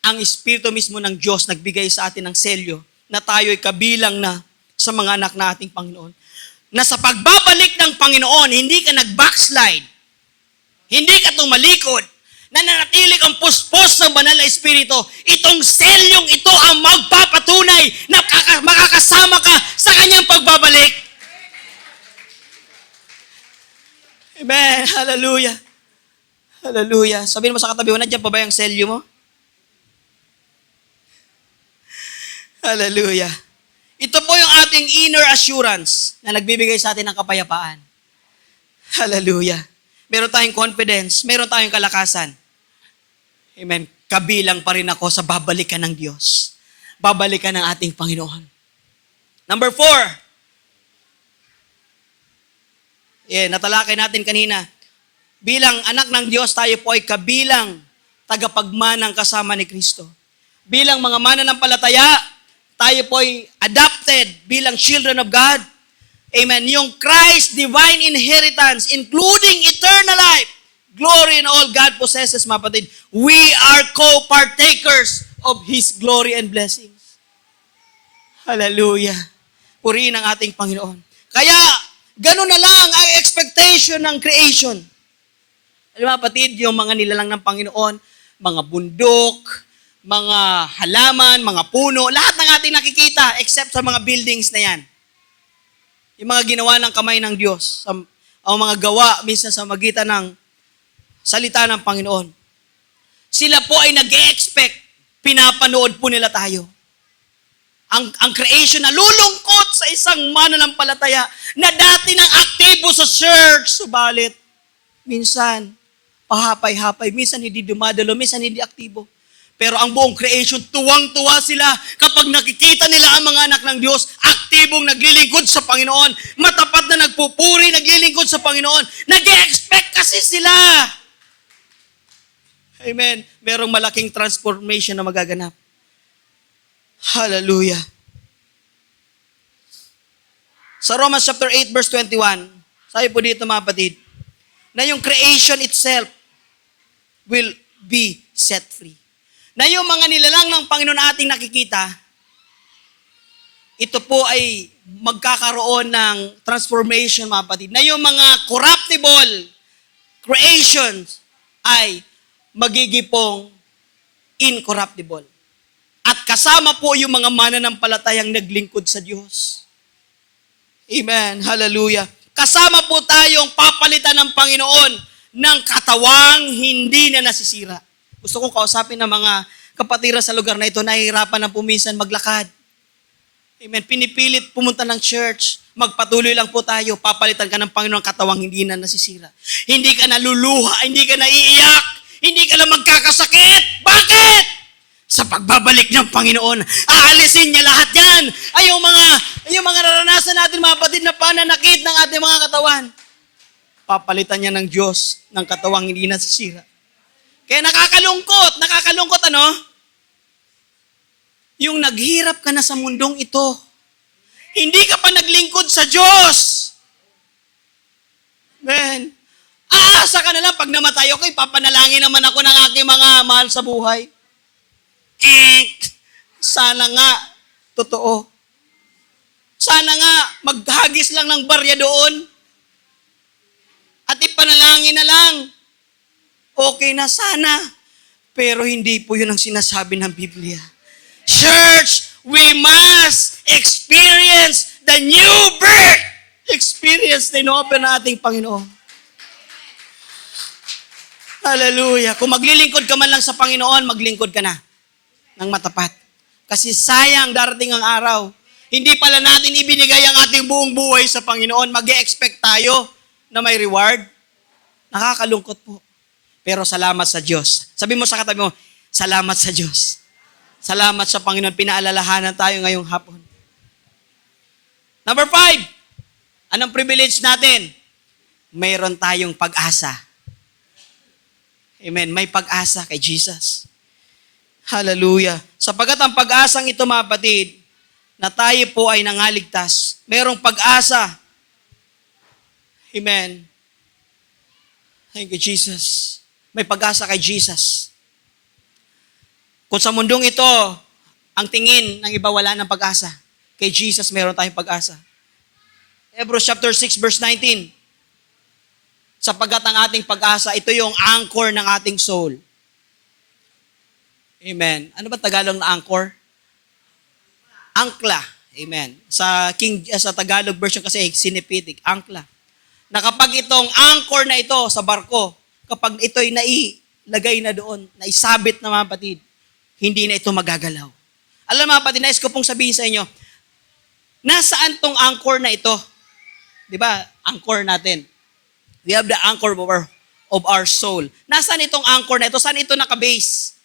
ang Espiritu mismo ng Diyos nagbigay sa atin ng selyo na tayo ay kabilang na sa mga anak na ating Panginoon. Na sa pagbabalik ng Panginoon, hindi ka nag-backslide, hindi ka tumalikod, nananatili kang puspos ng banal na Espiritu, itong selyong ito ang magpapatunay na makakasama ka sa kanyang pagbabalik. Amen. Hallelujah. Hallelujah. Sabihin mo sa katabi mo, nandiyan pa ba yung selyo mo? Hallelujah. Ito po yung ating inner assurance na nagbibigay sa atin ng kapayapaan. Hallelujah. Meron tayong confidence, meron tayong kalakasan. Amen. Kabilang pa rin ako sa babalikan ng Diyos. Babalikan ng ating Panginoon. Number 4. Natalakay natin kanina. Bilang anak ng Diyos, tayo po ay kabilang tagapagmanang kasama ni Kristo. Bilang mga mananampalataya, tayo po ay adopted bilang children of God. Amen. Yung Christ divine inheritance, including eternal life, glory and all God possesses, mga kapatid. We are co-partakers of His glory and blessings. Hallelujah. Purihin ang ating Panginoon. Kaya, ganun na lang ang expectation ng creation. Alam mo, kapatid, yung mga nilalang ng Panginoon, mga bundok, mga halaman, mga puno, lahat ng ating nakikita except sa mga buildings na yan. Yung mga ginawa ng kamay ng Diyos, ang mga gawa minsan sa magitan ng salita ng Panginoon. Sila po ay nag-e-expect, pinapanood po nila tayo. Ang creation na lulungkot sa isang mananampalataya na dati nang aktibo sa church, subalit, minsan, pahapay-hapay, minsan hindi dumadalo, minsan hindi aktibo. Pero ang buong creation, tuwang-tuwa sila kapag nakikita nila ang mga anak ng Diyos, aktibong naglilingkod sa Panginoon, matapat na nagpupuri, naglilingkod sa Panginoon, nag-e-expect kasi sila. Amen. Merong malaking transformation na magaganap. Hallelujah. Sa Romans chapter 8 verse 21, sabi po dito mga kapatid, na yung creation itself will be set free. Na yung mga nilalang ng Panginoon na ating nakikita, ito po ay magkakaroon ng transformation, mga kapatid. Na yung mga corruptible creations ay magigipong incorruptible. At kasama po yung mga mananampalatayang naglingkod sa Diyos. Amen. Hallelujah. Kasama po tayong papalitan ng Panginoon ng katawang hindi na nasisira. Gusto kong kausapin ng mga kapatiran sa lugar na ito, nahihirapan na puminsan maglakad. Amen. Pinipilit pumunta ng church. Magpatuloy lang po tayo. Papalitan ka ng Panginoon ng katawang hindi na nasisira. Hindi ka naluluha, hindi ka naiiyak, hindi ka na magkakasakit. Bakit? Sa pagbabalik ng Panginoon, aalisin niya lahat yan. Ay, yung mga naranasan natin, mga kapatid, na pananakit ng ating mga katawan. Papalitan niya ng Diyos ng katawang hindi nasisira. Kaya nakakalungkot ano? Yung naghirap ka na sa mundong ito, hindi ka pa naglingkod sa Diyos. Man, aasa ka na lang pag namatay ako, papanalangin naman ako ng aking mga mahal sa buhay. Sana nga, totoo. Sana nga, maghagis lang ng barya doon at ipanalangin na lang. Okay na sana. Pero hindi po yun ang sinasabi ng Biblia. Church, we must experience the new birth. Experience na inopen na ating Panginoon. Hallelujah. Kung maglilingkod ka man lang sa Panginoon, maglingkod ka na ng matapat. Kasi sayang darating ang araw. Hindi pala natin ibinigay ang ating buong buhay sa Panginoon. Mag-e-expect tayo na may reward. Nakakalungkot po. Pero salamat sa Diyos. Sabi mo sa katabi mo, salamat sa Diyos. Salamat sa Panginoon. Pinaalalahanan tayo ngayong hapon. Number 5. Anong privilege natin? Mayroon tayong pag-asa. Amen. May pag-asa kay Jesus. Hallelujah. Sapagat ang pag-asang ito, mga kapatid, na tayo po ay nangaligtas, mayroong pag-asa. Amen. Thank you, Jesus. May pag-asa kay Jesus. Kung sa mundong ito, ang tingin ng iba wala ng pag-asa, kay Jesus mayroon tayong pag-asa. Hebrews chapter 6 verse 19. Sapagat ang ating pag-asa, ito yung anchor ng ating soul. Amen. Ano ba Tagalog na anchor? Angkla. Amen. Sa Tagalog version kasi sinipitik, angkla. Na kapag itong anchor na ito sa barko, kapag ito'y nailagay na doon, naisabit na mga kapatid, hindi na ito magagalaw. Alam mga kapatid, nais ko pong sabihin sa inyo, nasaan tong anchor na ito? Di ba? Anchor natin. We have the anchor of our soul. Nasaan itong anchor na ito? Saan ito nakabase?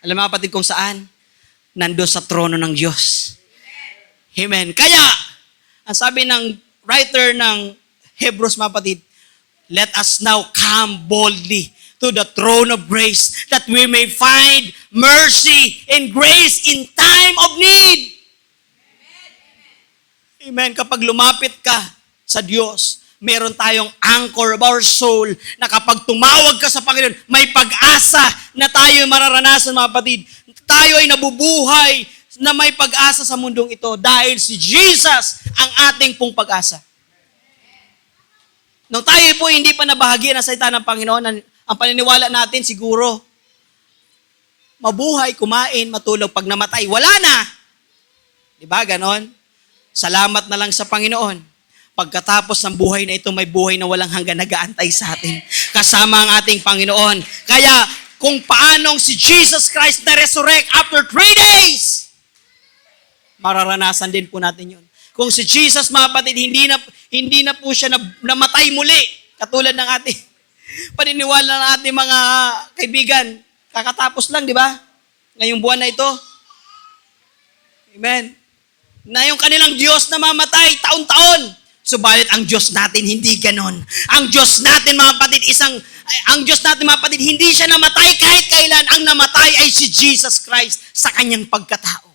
Alam mga kapatid kung saan? Nando sa trono ng Diyos. Amen. Kaya, ang sabi ng writer ng Hebrews, mga kapatid, let us now come boldly to the throne of grace that we may find mercy and grace in time of need. Amen. Kapag lumapit ka sa Diyos, meron tayong anchor of our soul na kapag tumawag ka sa Panginoon, may pag-asa na tayo mararanasan, mga kapatid. Tayo ay nabubuhay na may pag-asa sa mundong ito dahil si Jesus ang ating pong pag-asa. Nung tayo po hindi pa nabahagi ng salita ng Panginoon, ang paniniwala natin siguro, mabuhay, kumain, matulog, pag namatay, wala na. Diba, ganon? Salamat na lang sa Panginoon. Pagkatapos ng buhay na ito, may buhay na walang hanggan nag-aantay sa atin. Kasama ang ating Panginoon. Kaya, kung paanong si Jesus Christ na-resurrect after 3 days, mararanasan din po natin yun. Kung si Jesus, mga kapatid, hindi na po siya namatay muli, katulad ng ating paniniwala ng ating mga kaibigan, kakatapos lang, di ba? Ngayong buwan na ito. Amen. Na yung kanilang Diyos na mamatay taon-taon. Subalit ang Diyos natin hindi ganon. Ang Diyos natin, mga kapatid, mga kapatid, hindi siya namatay kahit kailan. Ang namatay ay si Jesus Christ sa kanyang pagkatao.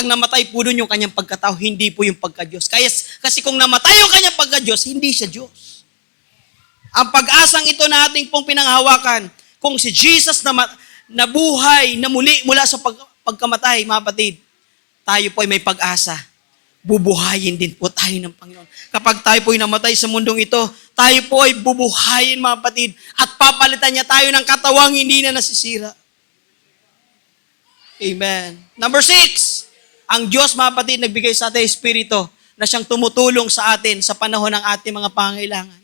Ang namatay po doon yung kanyang pagkatao, hindi po yung pagka-Diyos. Kasi kung namatay yung kanyang pagka-Diyos, hindi siya Diyos. Ang pag-asang ito na ating pong pinanghawakan, kung si Jesus na buhay, na muli mula sa pagkamatay, mga kapatid, tayo po ay may pag-asa. Bubuhayin din po tayo ng Panginoon. Kapag tayo po ay namatay sa mundong ito, tayo po ay bubuhayin, mga kapatid, at papalitan niya tayo ng katawang hindi na nasisira. Amen. Number 6, ang Diyos, mga kapatid, nagbigay sa ating Espiritu na siyang tumutulong sa atin sa panahon ng ating mga pangailangan.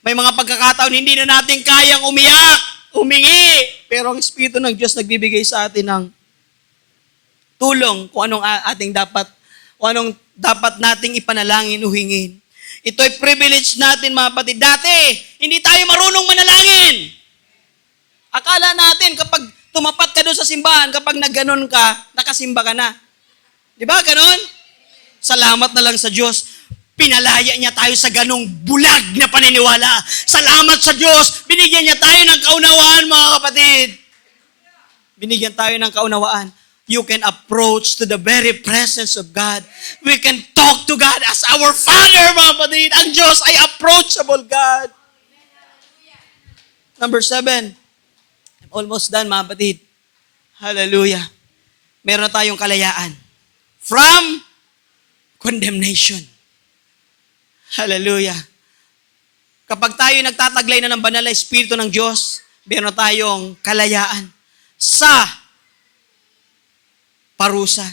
May mga pagkakataon, hindi na natin kayang humingi, pero ang Espiritu ng Diyos nagbibigay sa atin ng tulong kung anong dapat nating ipanalangin o hingin. Ito ay privilege natin, mga kapatid. Dati, hindi tayo marunong manalangin. Akala natin kapag tumapat ka doon sa simbahan, kapag nagganon ka, nakasimba ka na. Di ba, ganon? Salamat na lang sa Diyos. Pinalaya niya tayo sa ganong bulag na paniniwala. Salamat sa Diyos. Binigyan niya tayo ng kaunawaan, mga kapatid. Binigyan tayo ng kaunawaan. You can approach to the very presence of God. We can talk to God as our Father, mga kapatid. Ang Diyos ay approachable God. Number 7. I'm almost done, mga kapatid. Hallelujah. Meron tayong kalayaan from condemnation. Hallelujah. Kapag tayo nagtataglay na ng banal na Espiritu ng Diyos, meron tayong kalayaan sa parusa.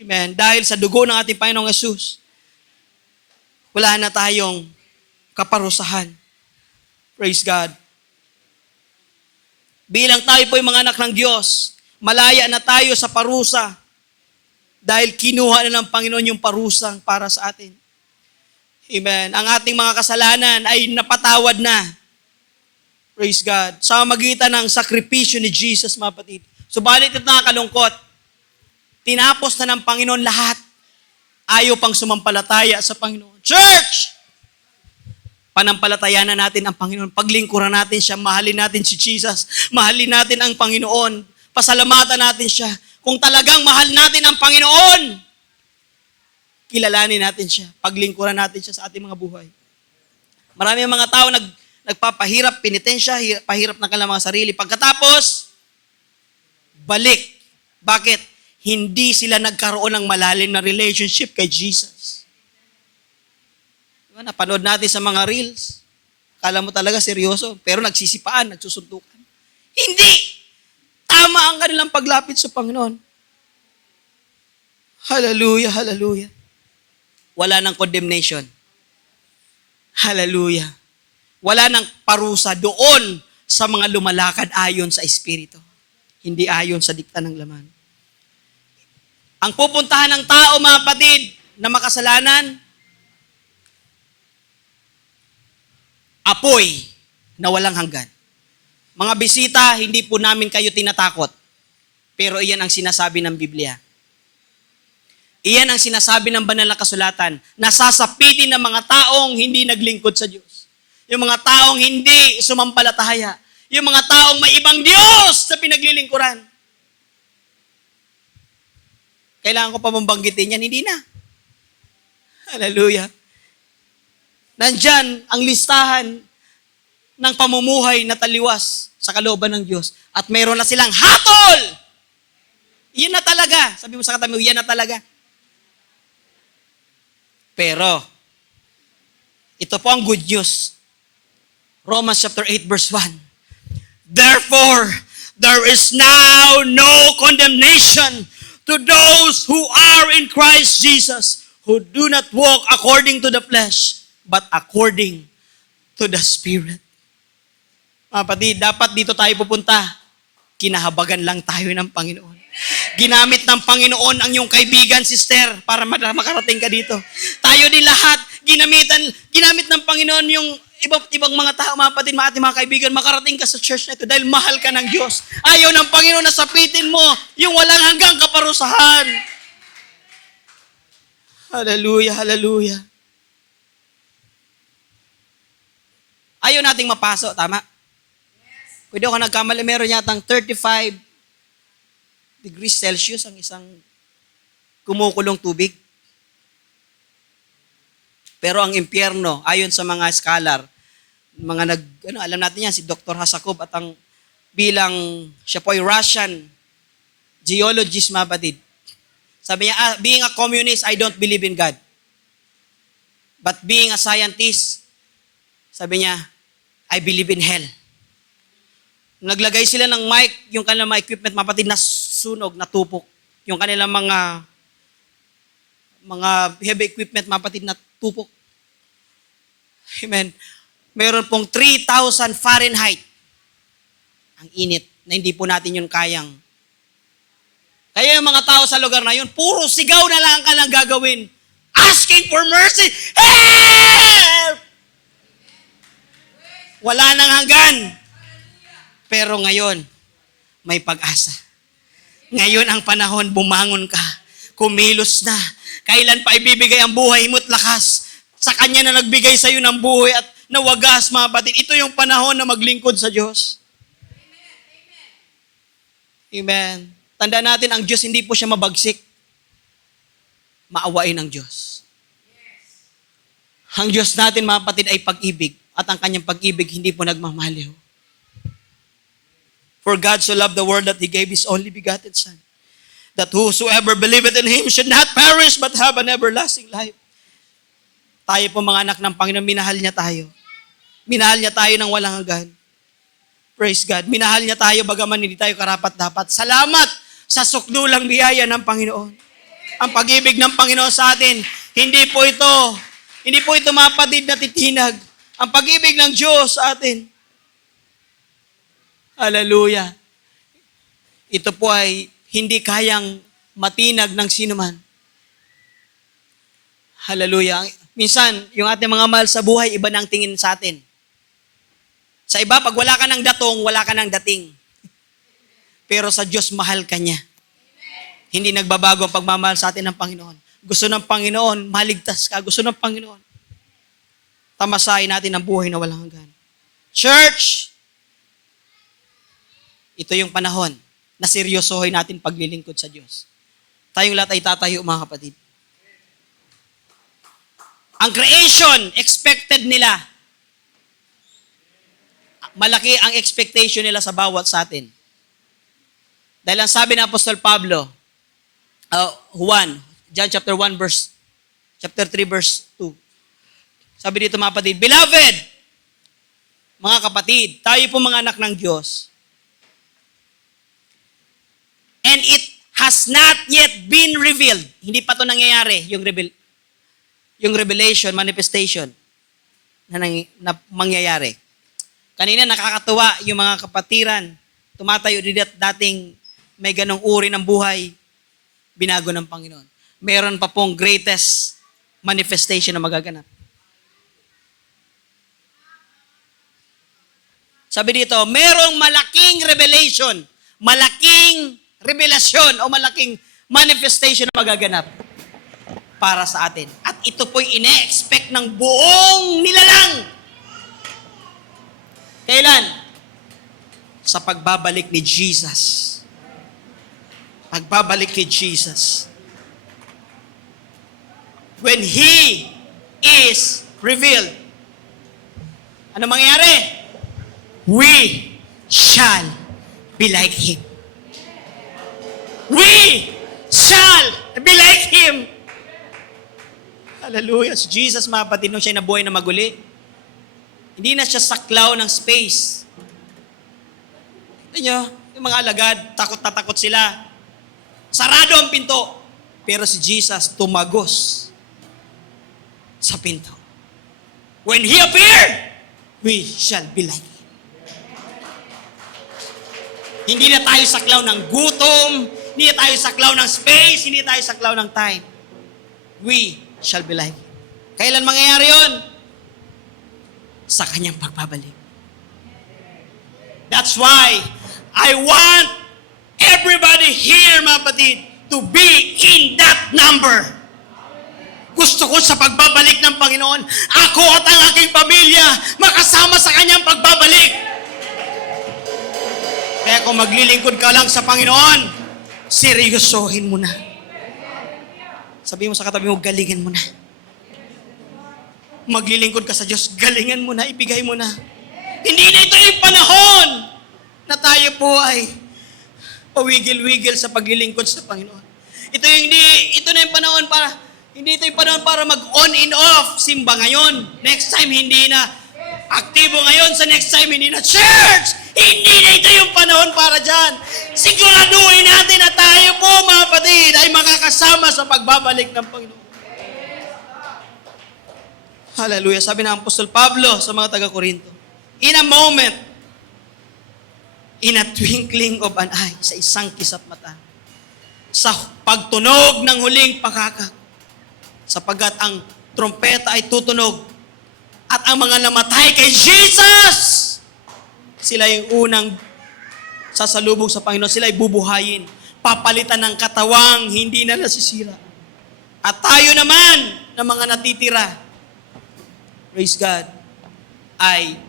Amen. Dahil sa dugo ng ating Panginoong Yesus, wala na tayong kaparusahan. Praise God. Bilang tayo po yung mga anak ng Diyos, malaya na tayo sa parusa dahil kinuha na ng Panginoon yung parusang para sa atin. Amen. Ang ating mga kasalanan ay napatawad na. Praise God. Sa magitan ng sakripisyo ni Jesus, mga kapatid. Subalit ito nakakalungkot. Tinapos na ng Panginoon lahat. Ayaw pang sumampalataya sa Panginoon. Church! Panampalatayanan natin ang Panginoon. Paglingkuran natin siya. Mahalin natin si Jesus. Mahalin natin ang Panginoon. Pasalamatan natin siya. Kung talagang mahal natin ang Panginoon, kilalanin natin siya. Paglingkuran natin siya sa ating mga buhay. Marami ang mga tao nagpapahirap, penitensya, pahirap ng kanilang mga sarili. Pagkatapos, balik. Bakit? Hindi sila nagkaroon ng malalim na relationship kay Jesus. Diba? Napanood natin sa mga reels. Kala mo talaga seryoso, pero nagsisipaan, nagsusuntukan. Hindi! Tama ang kanilang paglapit sa Panginoon. Hallelujah, hallelujah. Wala nang condemnation. Hallelujah. Wala nang parusa doon sa mga lumalakad ayon sa Espiritu. Hindi ayon sa dikta ng laman. Ang pupuntahan ng tao, mga kapatid, na makasalanan, apoy na walang hanggan. Mga bisita, hindi po namin kayo tinatakot. Pero iyan ang sinasabi ng Biblia. Iyan ang sinasabi ng banal na kasulatan. Nasasapitin ng mga taong hindi naglingkod sa Diyos. Yung mga taong hindi sumampalataya. Yung mga taong may ibang Diyos sa pinaglilingkuran. Kailangan ko pa bang banggitin yan? Hindi na. Hallelujah. Nandyan ang listahan ng pamumuhay na taliwas sa kalooban ng Diyos. At meron na silang hatol! Yan na talaga. Sabi mo sa katabi mo, yan na talaga. Pero, ito po ang good news. Romans chapter 8 verse 1. Therefore, there is now no condemnation to those who are in Christ Jesus, who do not walk according to the flesh, but according to the Spirit. Mga kapatid, dapat dito tayo pupunta. Kinahabagan lang tayo ng Panginoon. Ginamit ng Panginoon ang iyong kaibigan, sister, para makarating ka dito. Tayo din lahat, ginamit ng Panginoon yung ibang mga tao, mga kapatid, mga kaibigan, makarating ka sa church na ito dahil mahal ka ng Diyos. Ayaw ng Panginoon na sapitin mo yung walang hanggang kaparusahan. Hallelujah, hallelujah. Ayaw nating mapaso, tama? Pwede ako nagkamali, meron yatang 35 degrees Celsius ang isang kumukulong tubig. Pero ang impyerno, ayon sa mga scholar, alam natin yan, si Dr. Hasakov at ang bilang, siya po ay Russian geologist, mga batid. Sabi niya, being a communist, I don't believe in God. But being a scientist, sabi niya, I believe in hell. Naglagay sila ng mic, yung kanilang mga equipment, mga batid, nasunog, natupok. Yung kanilang mga heavy equipment, mga batid, natupok. Amen. Meron pong 3,000 Fahrenheit. Ang init, na hindi po natin yun kayang. Kaya yung mga tao sa lugar na yun, puro sigaw na lang ka lang gagawin. Asking for mercy. Help! Wala nang hanggan. Pero ngayon, may pag-asa. Ngayon ang panahon, bumangon ka. Kumilos na. Kailan pa ibibigay ang buhay mo't lakas? Sa Kanya na nagbigay sa iyo ng buhay at nawagas, mga batid. Ito yung panahon na maglingkod sa Diyos. Amen. Tandaan natin, ang Diyos hindi po siya mabagsik. Maawain ang Diyos. Ang Diyos natin, mga batid, ay pag-ibig. At ang Kanyang pag-ibig hindi po nagmamaliw. For God so loved the world that He gave His only begotten Son, that whosoever believeth in Him should not perish but have an everlasting life. Tayo po mga anak ng Panginoon, minahal niya tayo. Minahal niya tayo ng walang hanggan. Praise God. Minahal niya tayo bagaman hindi tayo karapat-dapat. Salamat sa sukdulang biyaya ng Panginoon. Ang pag-ibig ng Panginoon sa atin, hindi po ito mga kapatid na titinag. Ang pag-ibig ng Diyos sa atin. Hallelujah. Ito po ay hindi kayang matinag ng sinuman. Hallelujah. Minsan, yung ating mga mahal sa buhay, iba na ang tingin sa atin. Sa iba, pag wala ka ng datong, wala ka ng dating. Pero sa Diyos, mahal ka niya. Hindi nagbabago ang pagmamahal sa atin ng Panginoon. Gusto ng Panginoon, maligtas ka. Gusto ng Panginoon, tamasahin natin ang buhay na walang hanggan. Church, ito yung panahon na seryosohin natin paglilingkod sa Diyos. Tayong lahat ay tatayo, mga kapatid. Ang creation, expected nila. Malaki ang expectation nila sa bawat sa atin. Dahil ang sabi ng Apostol Pablo, John chapter 1 chapter 3 verse 2. Sabi dito, mga kapatid, Beloved, mga kapatid, tayo po mga anak ng Diyos. And it has not yet been revealed. Hindi pa ito nangyayari, yung revelation, manifestation na mangyayari. Kanina nakakatuwa yung mga kapatiran, tumatayo din dating may ganong uri ng buhay, binago ng Panginoon. Meron pa pong greatest manifestation na magaganap. Sabi dito, merong malaking revelasyon o malaking manifestation na magaganap para sa atin. At ito po'y ine-expect ng buong nilalang. Kailan? Sa pagbabalik ni Jesus. Pagbabalik ni Jesus. When He is revealed. Ano mangyayari? We shall be like Him. We shall be like Him. Hallelujah. Si Jesus, mga kapatid, nung siya nabuhay na maguli, hindi na siya saklaw ng space. Ito nyo, yung mga alagad, takot na takot sila. Sarado ang pinto. Pero si Jesus tumagos sa pinto. When He appeared, we shall be like Him. Hindi na tayo saklaw ng gutom, hindi na tayo saklaw ng space, hindi na tayo saklaw ng time. We shall be like Him. Kailan mangyayari yun? Sa Kanyang pagbabalik. That's why I want everybody here, mga kapatid, to be in that number. Gusto ko sa pagbabalik ng Panginoon, ako at ang aking pamilya makasama sa Kanyang pagbabalik. Kaya kung maglilingkod ka lang sa Panginoon, seryosohin mo na. Sabihin mo sa katabi mo, galingan mo na. Maglilingkod ka sa Diyos, galingan mo na, ibigay mo na. Hindi na ito yung panahon na tayo po ay pawigil-wigil sa paglilingkod sa Panginoon. Ito na yung panahon para, hindi ito yung panahon para mag-on and off, simba ngayon. Next time, hindi na aktibo ngayon, sa next time, hindi na church! Hindi na ito yung panahon para dyan. Siguraduhin natin na tayo po, mga kapatid, ay makakasama sa pagbabalik ng Panginoon. Hallelujah. Sabi ng Apostol Pablo sa mga taga-Korinto, in a moment, in a twinkling of an eye, sa isang kisap mata, sa pagtunog ng huling pakakak, sapagkat ang trompeta ay tutunog, at ang mga namatay kay Jesus, sila yung unang sasalubog sa Panginoon. Sila ay bubuhayin. Papalitan ng katawang hindi na nasisira. At tayo naman, na mga natitira, praise God, ay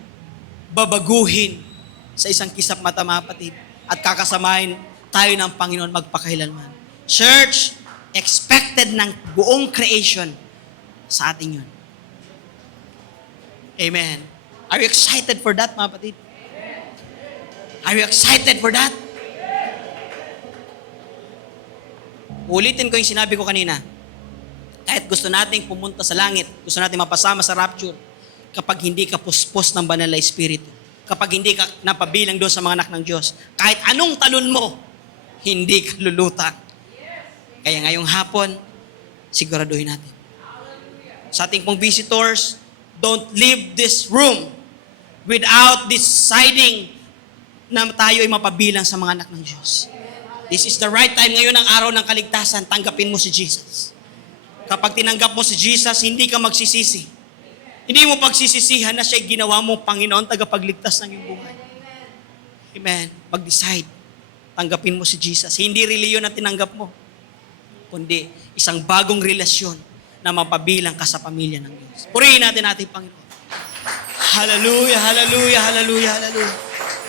babaguhin sa isang kisap mata, mga kapatid, at kakasamahin tayo ng Panginoon magpakailanman. Church, expected ng buong creation sa atin yun. Amen. Are you excited for that, mga kapatid? Are you excited for that? Ulitin ko yung sinabi ko kanina. Kahit gusto nating pumunta sa langit, gusto nating mapasama sa rapture, kapag hindi ka puspos ng banal na Espiritu, kapag hindi ka napabilang doon sa mga anak ng Diyos, kahit anong talon mo, hindi ka lulutang. Kaya ngayong hapon, siguraduhin natin. Sa ating pong visitors, don't leave this room without deciding na tayo ay mapabilang sa mga anak ng Diyos. This is the right time ngayon, ang araw ng kaligtasan, tanggapin mo si Jesus. Kapag tinanggap mo si Jesus, hindi ka magsisisi. Hindi mo pagsisisihan na siya'y ginawa mo, Panginoon, tagapagligtas ng iyong buhay. Amen. Mag-decide. Tanggapin mo si Jesus. Hindi reliyon na tinanggap mo, kundi isang bagong relasyon na mapabilang ka sa pamilya ng Diyos. Purihin natin ating Panginoon. Hallelujah, hallelujah, hallelujah, hallelujah.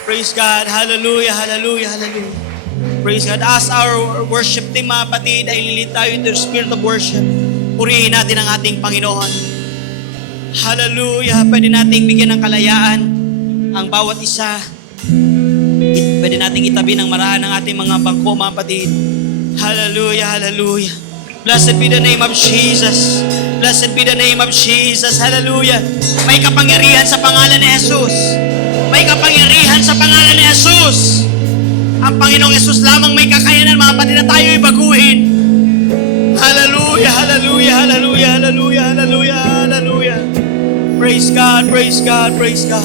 Praise God. Hallelujah, hallelujah, hallelujah. Praise God. As our worship team, mga kapatid, ay lilit tayo into the spirit of worship. Purihin natin ang ating Panginoon. Hallelujah. Pwede nating bigyan ng kalayaan ang bawat isa. Pwede nating itabi ng maraan ng ating mga bangko, mga kapatid. Hallelujah, hallelujah. Blessed be the name of Jesus. Blessed be the name of Jesus. Hallelujah. May kapangyarihan sa pangalan ni Jesus. May kapangyarihan sa pangalan ni Jesus. Ang Panginoong Jesus lamang may kakayanan, mga kapatid, na tayo'y baguhin. Hallelujah, hallelujah, hallelujah, hallelujah, hallelujah, hallelujah. Praise God, praise God, praise God.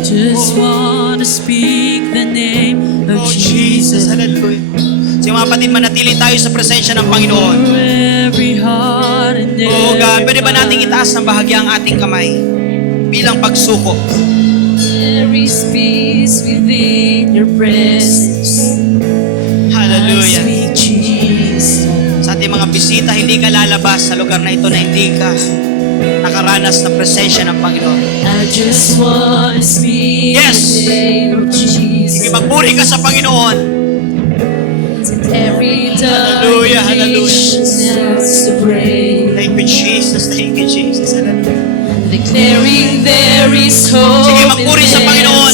Just want to speak the name of Jesus. Hallelujah. So mga kapatid, manatili tayo sa presensya ng Panginoon. Every heart and Oh God, pwede ba nating itaas ng bahagya ang ating kamay bilang pagsuko? there is peace within your presence. Hallelujah. I speak Jesus. Sa ating mga bisita, hindi ka lalabas sa lugar na ito na hindi ka nakaranas ng presensya ng Panginoon. I just want to speak Yes. the name of Jesus. Sige, magpuri ka sa Panginoon. Every Hallelujah, hallelujah. darkness to break. Thank you, Jesus. Thank you, Jesus. Hallelujah. Declaring there is hope. Sige, magpuri sa Panginoon.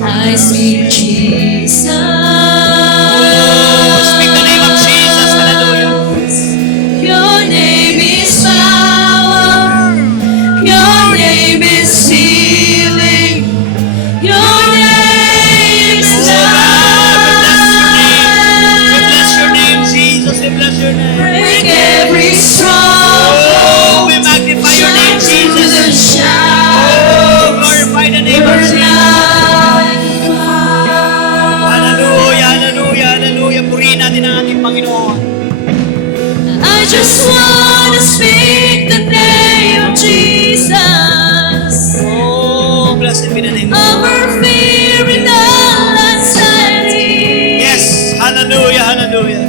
I speak Jesus. Speak the name of Jesus. Hallelujah. Your name is power. Your name is healing. Your name is We bless your name, Jesus. We bless your name. break every stronghold. Oh, we magnify your name, Jesus. Oh, glorify the name of Jesus. Hallelujah, hallelujah, hallelujah. Purihin natin ang ating Panginoon. I just want to speak the name of Jesus Oh, blessed be the name of God. over fear and all anxiety. Yes, hallelujah, hallelujah.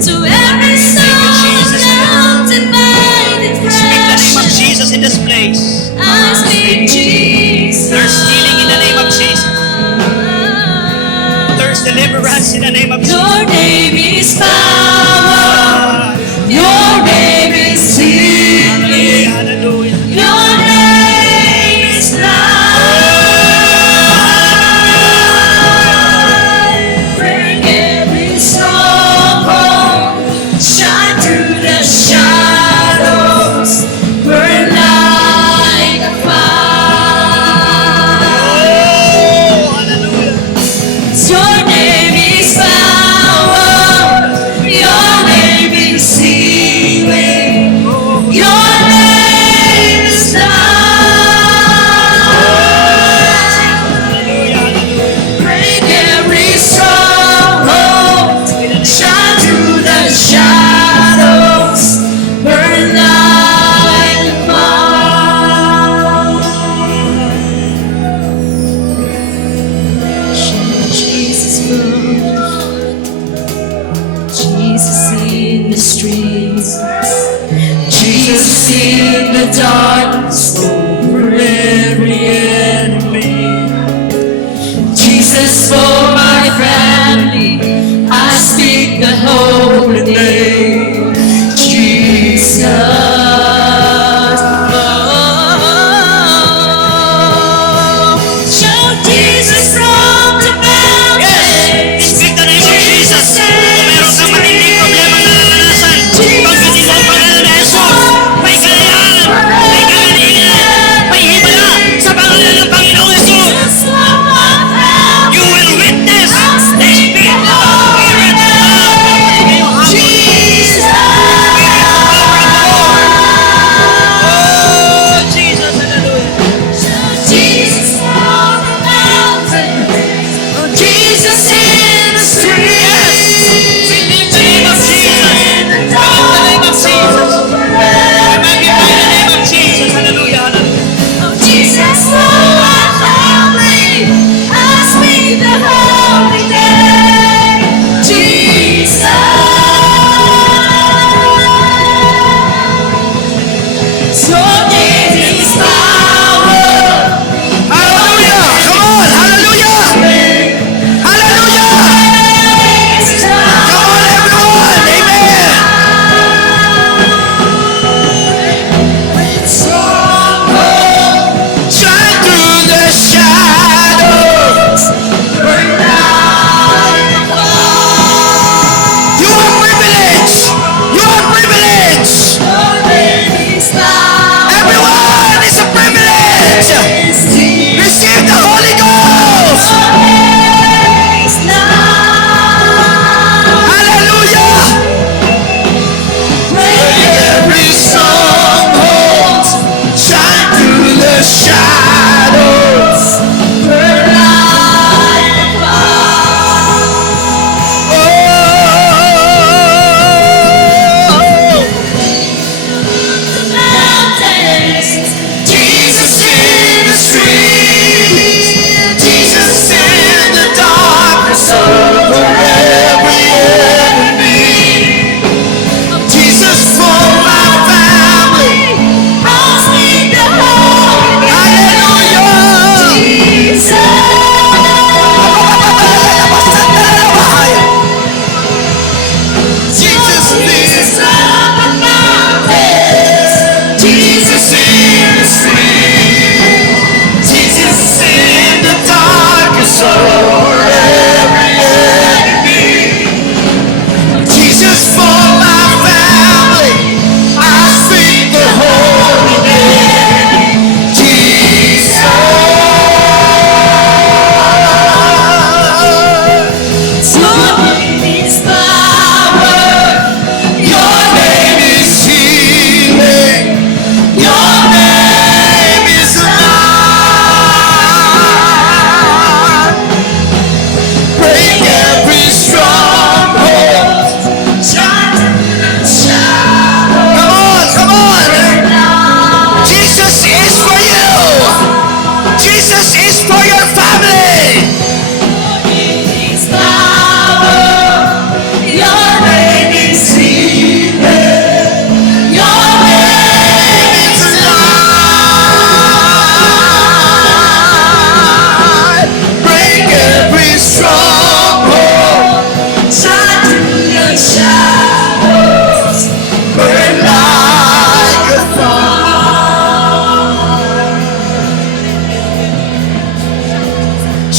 To every soul Jesus. mounted by Speak the name of depression, Jesus in this place. I speak Jesus. There's healing in the name of Jesus. There's deliverance in the name of Jesus. Your name is power. Your name is healing. Hallelujah. Your name is light. Break every stronghold. Shine through the shadows. Burn like a fire. Oh, hallelujah. Your name is power. Your name is healing. Your name is light. Hallelujah, hallelujah. Break every stronghold. Shine through the shadows. Burn like a fire. Jesus food, Jesus in the streets, Jesus in the darkness over every enemy, Jesus for my family, I speak the holy name, Jesus. Shout Jesus from the mountain. Yes, speak the name of Jesus. Kung meron kang matinding problema na naranasan, pagdating mo ang pangalan ni Jesus, may kalayaan, may kagalingan, may himala sa pangalan ng Panginoong Jesus. You will witness the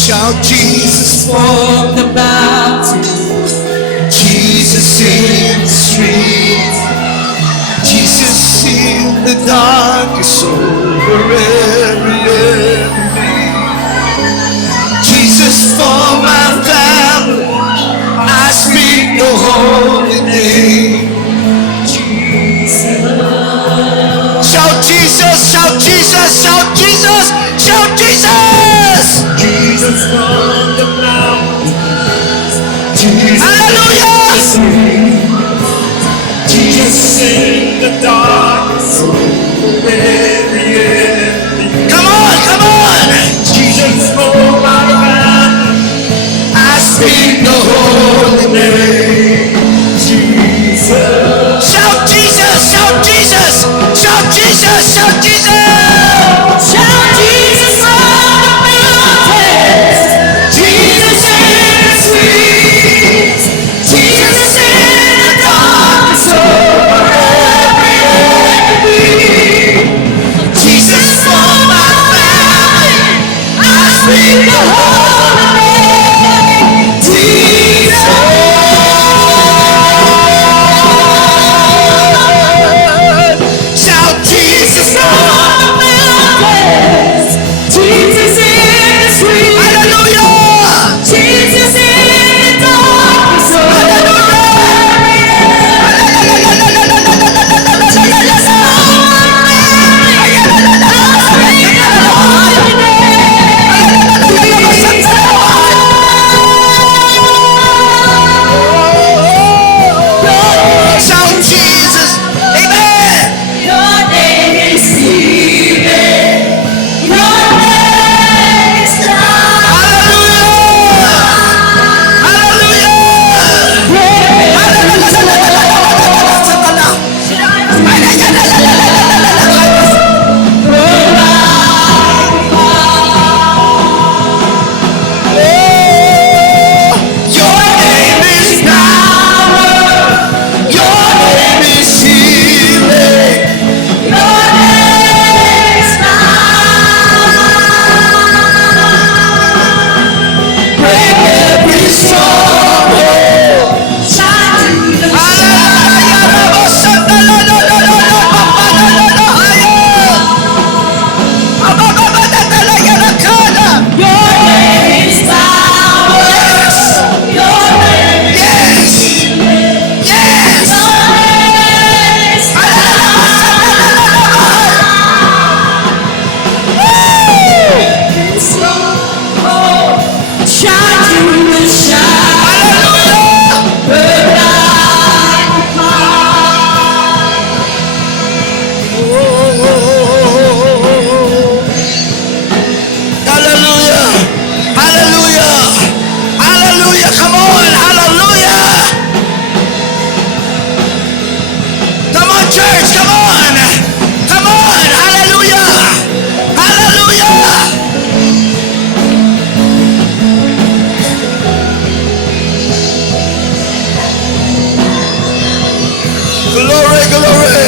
Shout Jesus from the mountain, Jesus in the street, Jesus in the darkest over every enemy, Jesus for my family, I speak the holy name. Shout Jesus, shout Jesus, shout Jesus, shout Jesus! Jesus from the mountain, Jesus. Hallelujah! Jesus in the darkness over every enemy. Come on, come on! Jesus for my family, I speak the holy name. Jesus. Shout Jesus, shout Jesus, shout Jesus, shout Jesus! Shout Jesus from the mountains, Jesus in the streets, Jesus in the darkness over every enemy, Jesus for my family, I speak the holy name, Jesus. Shout Jesus from the mountains, Jesus in the streets, hallelujah! Jesus in the darkness over every shout Jesus, amen! Your name is healing, your name is love. Hallelujah! Your name is power, your name is healing, your name is love. Break every sorrow, shine through the your name is power, your name is healing, yes, your name is shine through the shadow, burn like fire. Hallelujah! Hallelujah! Hallelujah! Come on! Hallelujah! Come on, church! Come on! Come on! Hallelujah! Hallelujah! Glory, glory!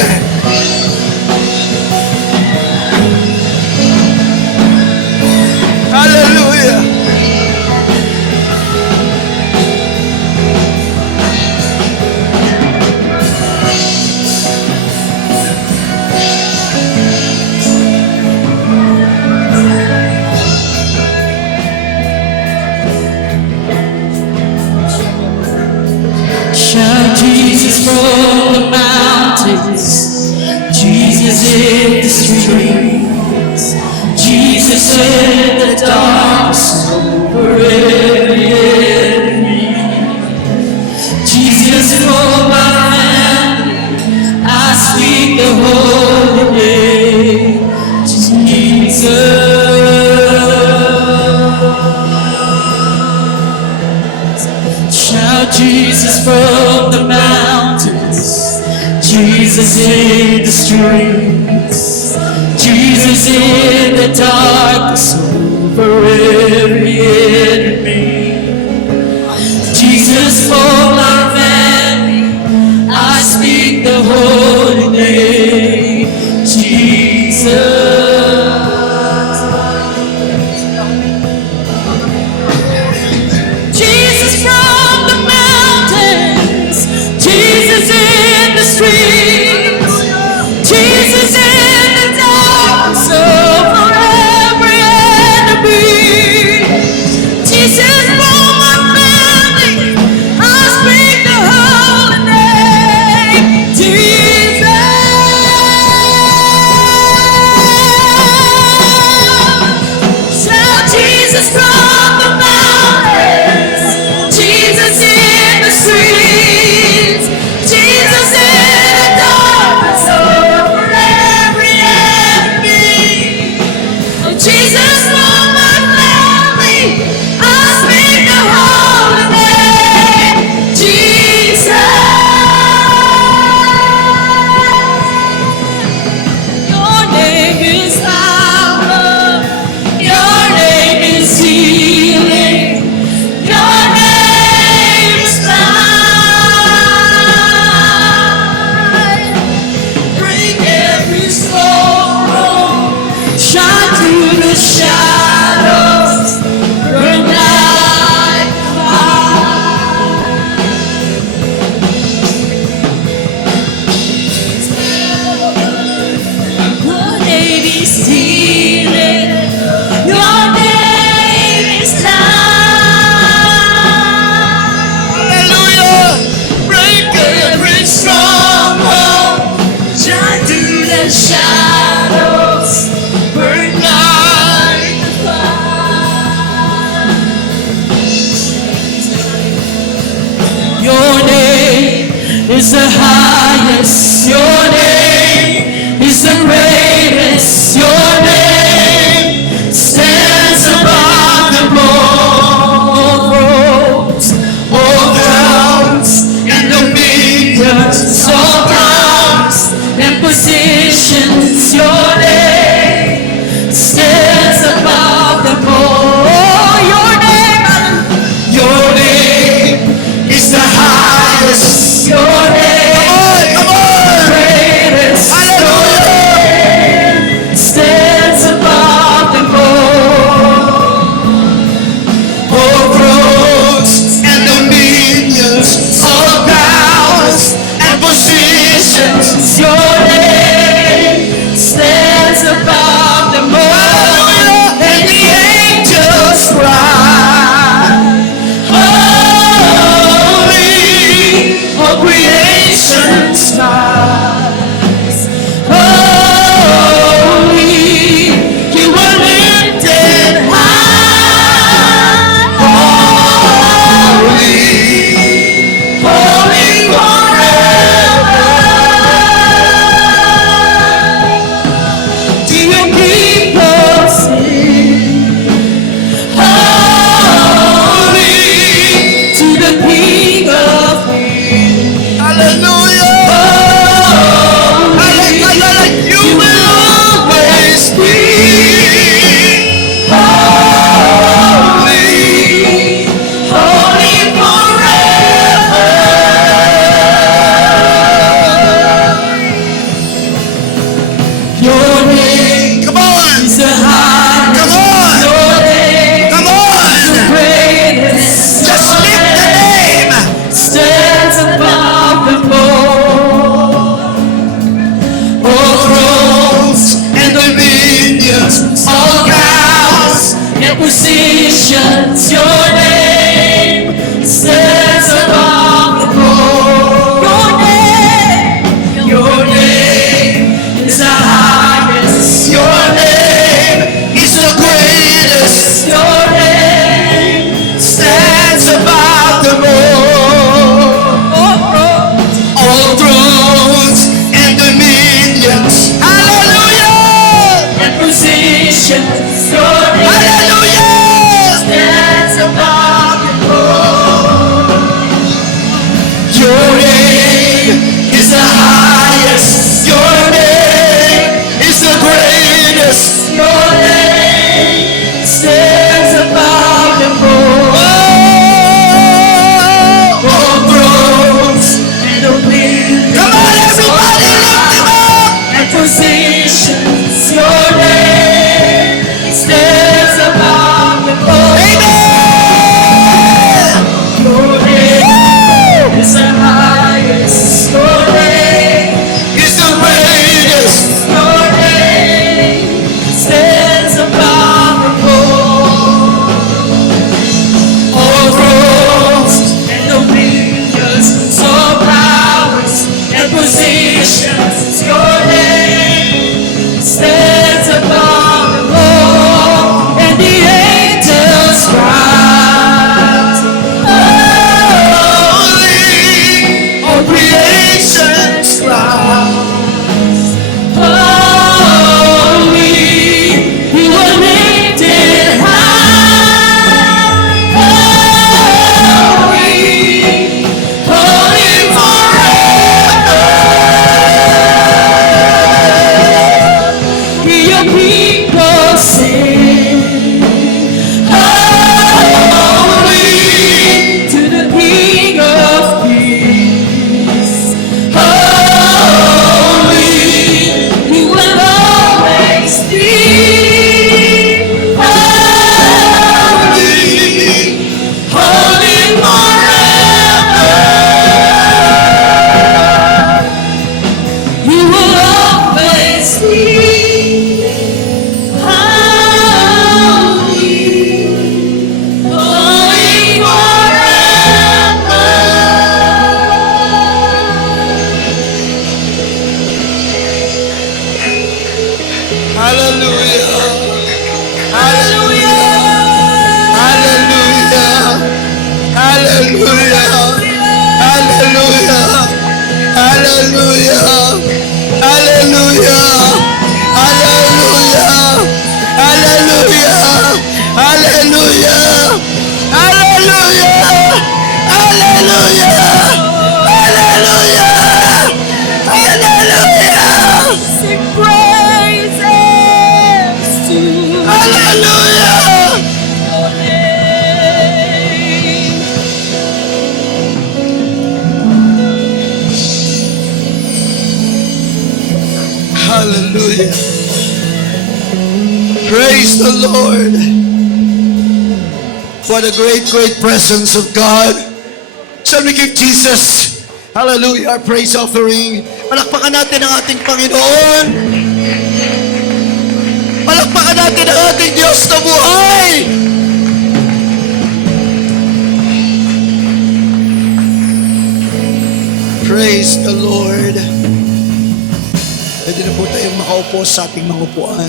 Hallelujah! shout Jesus from the mountains, Jesus in the streets, Jesus in the darkness over every enemy, Jesus for my family, I speak the holy name, Jesus. Shout Jesus from the mountains, Jesus in the streets, Jesus in the darkness over every enemy, Jesus for my family, I speak the holy name, Jesus. the highest. Your name is the greatest. Your name stands above them all. Thrones, all crowns, and dominions, all powers and positions. Your name stands above them all. Your name is the highest. your name, Come on. greatest. Hallelujah. Stands above them all. All thrones and dominions, all powers and positions. Your name stands above them all. And the angels cry, holy, all creation's cries, holy, you are lifted high, holy, holy forever. To your people sing, holy, to the King of Kings. Hallelujah. Holy, You will always be holy, holy forever. Your name Come on. is the highest. Come on. Your name Come is the on. greatest. Just Your lift the name name. stands above them all. All thrones And dominions, all powers and positions, your name stands above them all. Your name is the highest. your name is the greatest. Your name Stands above them all. All thrones and dominions. Hallelujah. and positions, your name Hallelujah. stands above them all. Your name is the highest. Your name is the greatest. Your name stands above them all. All thrones. And dominions, Come on, everybody, lift him up. and positions, your name stands above them all. Amen. Your name is the highest. Your name, He's the greatest. your name stands above them all. All thrones. And dominions, all powers and positions, your name stands above them all. And the angels cry, Holy. All creation's cry. holy, you are lifted high, holy, holy forever. Hear your people sing, holy, to the King of Kings. Holy, you will always be. Holy, holy forever. You will always be. Holy, holy forever. Hallelujah. Hallelujah. Hallelujah. Hallelujah. Hallelujah. Hallelujah! Hallelujah! Hallelujah! Hallelujah! Hallelujah! Hallelujah! Hallelujah! Hallelujah! Hallelujah! Sing praises to Hallelujah! your name. Hallelujah! Praise the Lord! What a great, great presence of God. Shall we give Jesus, hallelujah, our praise offering? Palakpakan natin ang ating Panginoon. Palakpakan natin ang ating Diyos na buhay. Praise the Lord. Pwede na po tayong makaupo sa ating mga upuan.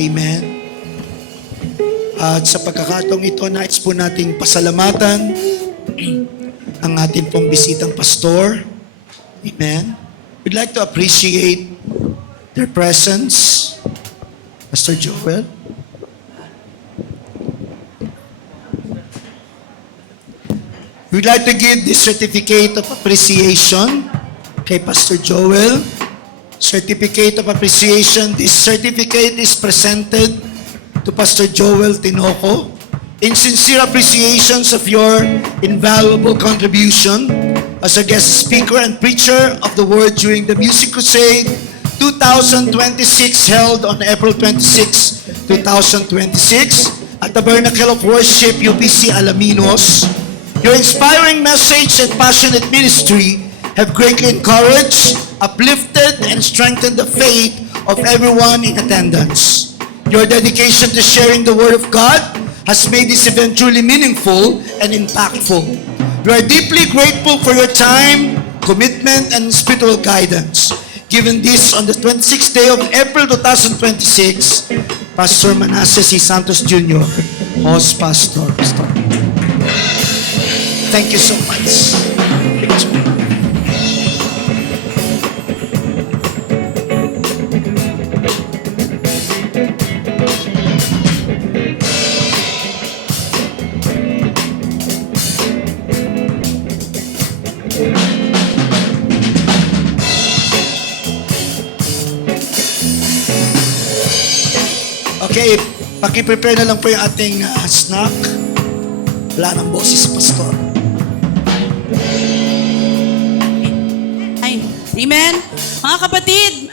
Amen. At sa pagkakataong ito, nais po nating pasalamatan ang ating pong bisitang pastor. Amen. We'd like to appreciate their presence. Pastor Joel. We'd like to give this certificate of appreciation kay Pastor Joel. Certificate of appreciation. This certificate is presented to Pastor Joel Tinoco in sincere appreciations of your invaluable contribution as a guest speaker and preacher of the word during the Music Crusade 2026 held on April 26, 2026 at the Tabernacle of Worship UPC Alaminos. Your inspiring message and passionate ministry have greatly encouraged, uplifted, and strengthened the faith of everyone in attendance. Your dedication to sharing the Word of God has made this event truly meaningful and impactful. We are deeply grateful for your time, commitment, and spiritual guidance. Given this on the 26th day of April 2026, Pastor Manasseh C. Santos Jr., host pastor. Thank you so much. Okay, paki-prepare na lang po yung ating snack. Wala ng boses sa pastor. Ay, amen. Mga kapatid,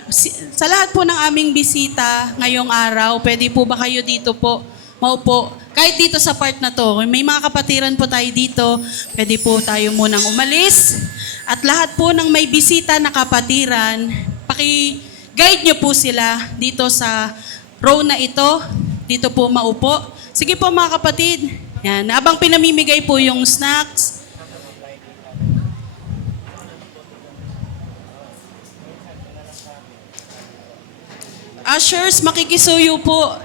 sa lahat po ng aming bisita ngayong araw, pwede po ba kayo dito po maupo? Kahit dito sa part na to, may mga kapatiran po tayo dito, pwede po tayo munang umalis. At lahat po ng may bisita na kapatiran, paki-guide nyo po sila dito sa row na ito. Dito po maupo. Sige po mga kapatid. Yan. Habang pinamimigay po yung snacks, ushers, makikisuyo po.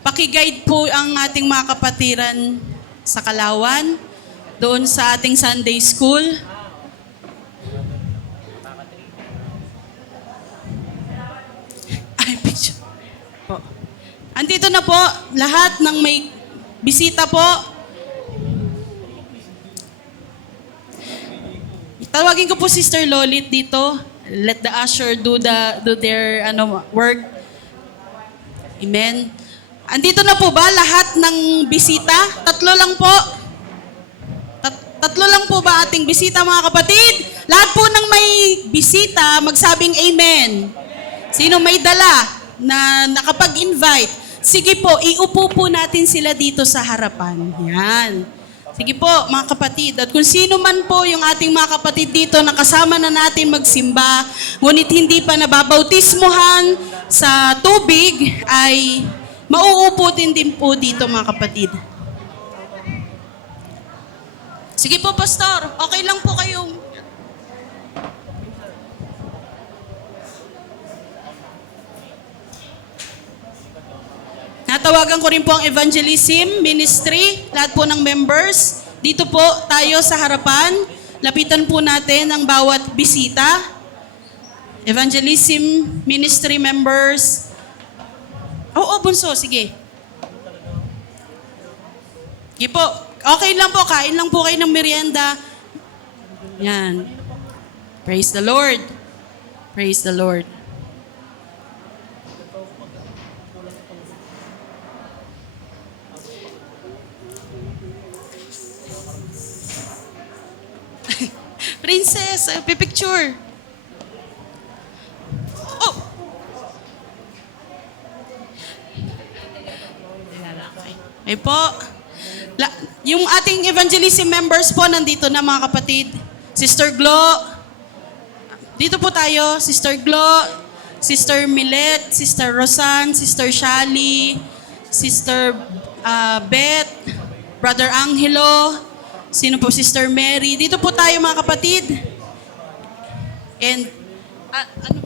Pakiguide po ang ating mga kapatiran sa Kalawan, doon sa ating Sunday School. Ay, picture. Po. Andito na po, lahat ng may bisita po. Tawagin ko po Sister Lolit dito. Let the usher do their work. Amen. Andito na po ba lahat ng bisita? Tatlo lang po. Tatlo lang po ba ating bisita, mga kapatid? Lahat po ng may bisita, magsabing amen. Sino may dala na nakapag-invite? Sige po, iupo po natin sila dito sa harapan. Yan. Sige po, mga kapatid. At kung sino man po yung ating mga kapatid dito na kasama na natin magsimba, ngunit hindi pa nababautismuhan sa tubig, ay mauuputin din po dito, mga kapatid. Sige po, Pastor. Okay lang po kayong... Natawagan ko rin po ang evangelism ministry, lahat po ng members. Dito po tayo sa harapan. lapitan po natin ang bawat bisita, evangelism ministry members. Oo, bunso, sige. Sige po, okay lang po, kain lang po kayo ng merienda. Yan. Praise the Lord. Praise the Lord. Princess, pipicture. Oh! Okay po. Yung ating evangelism members po, nandito na mga kapatid. Sister Glo. Dito po tayo. Sister Glo, Sister Milet, Sister Rosan, Sister Shali, Sister Beth, Brother Angelo, sino po, Sister Mary. Dito po tayo mga kapatid. And, ano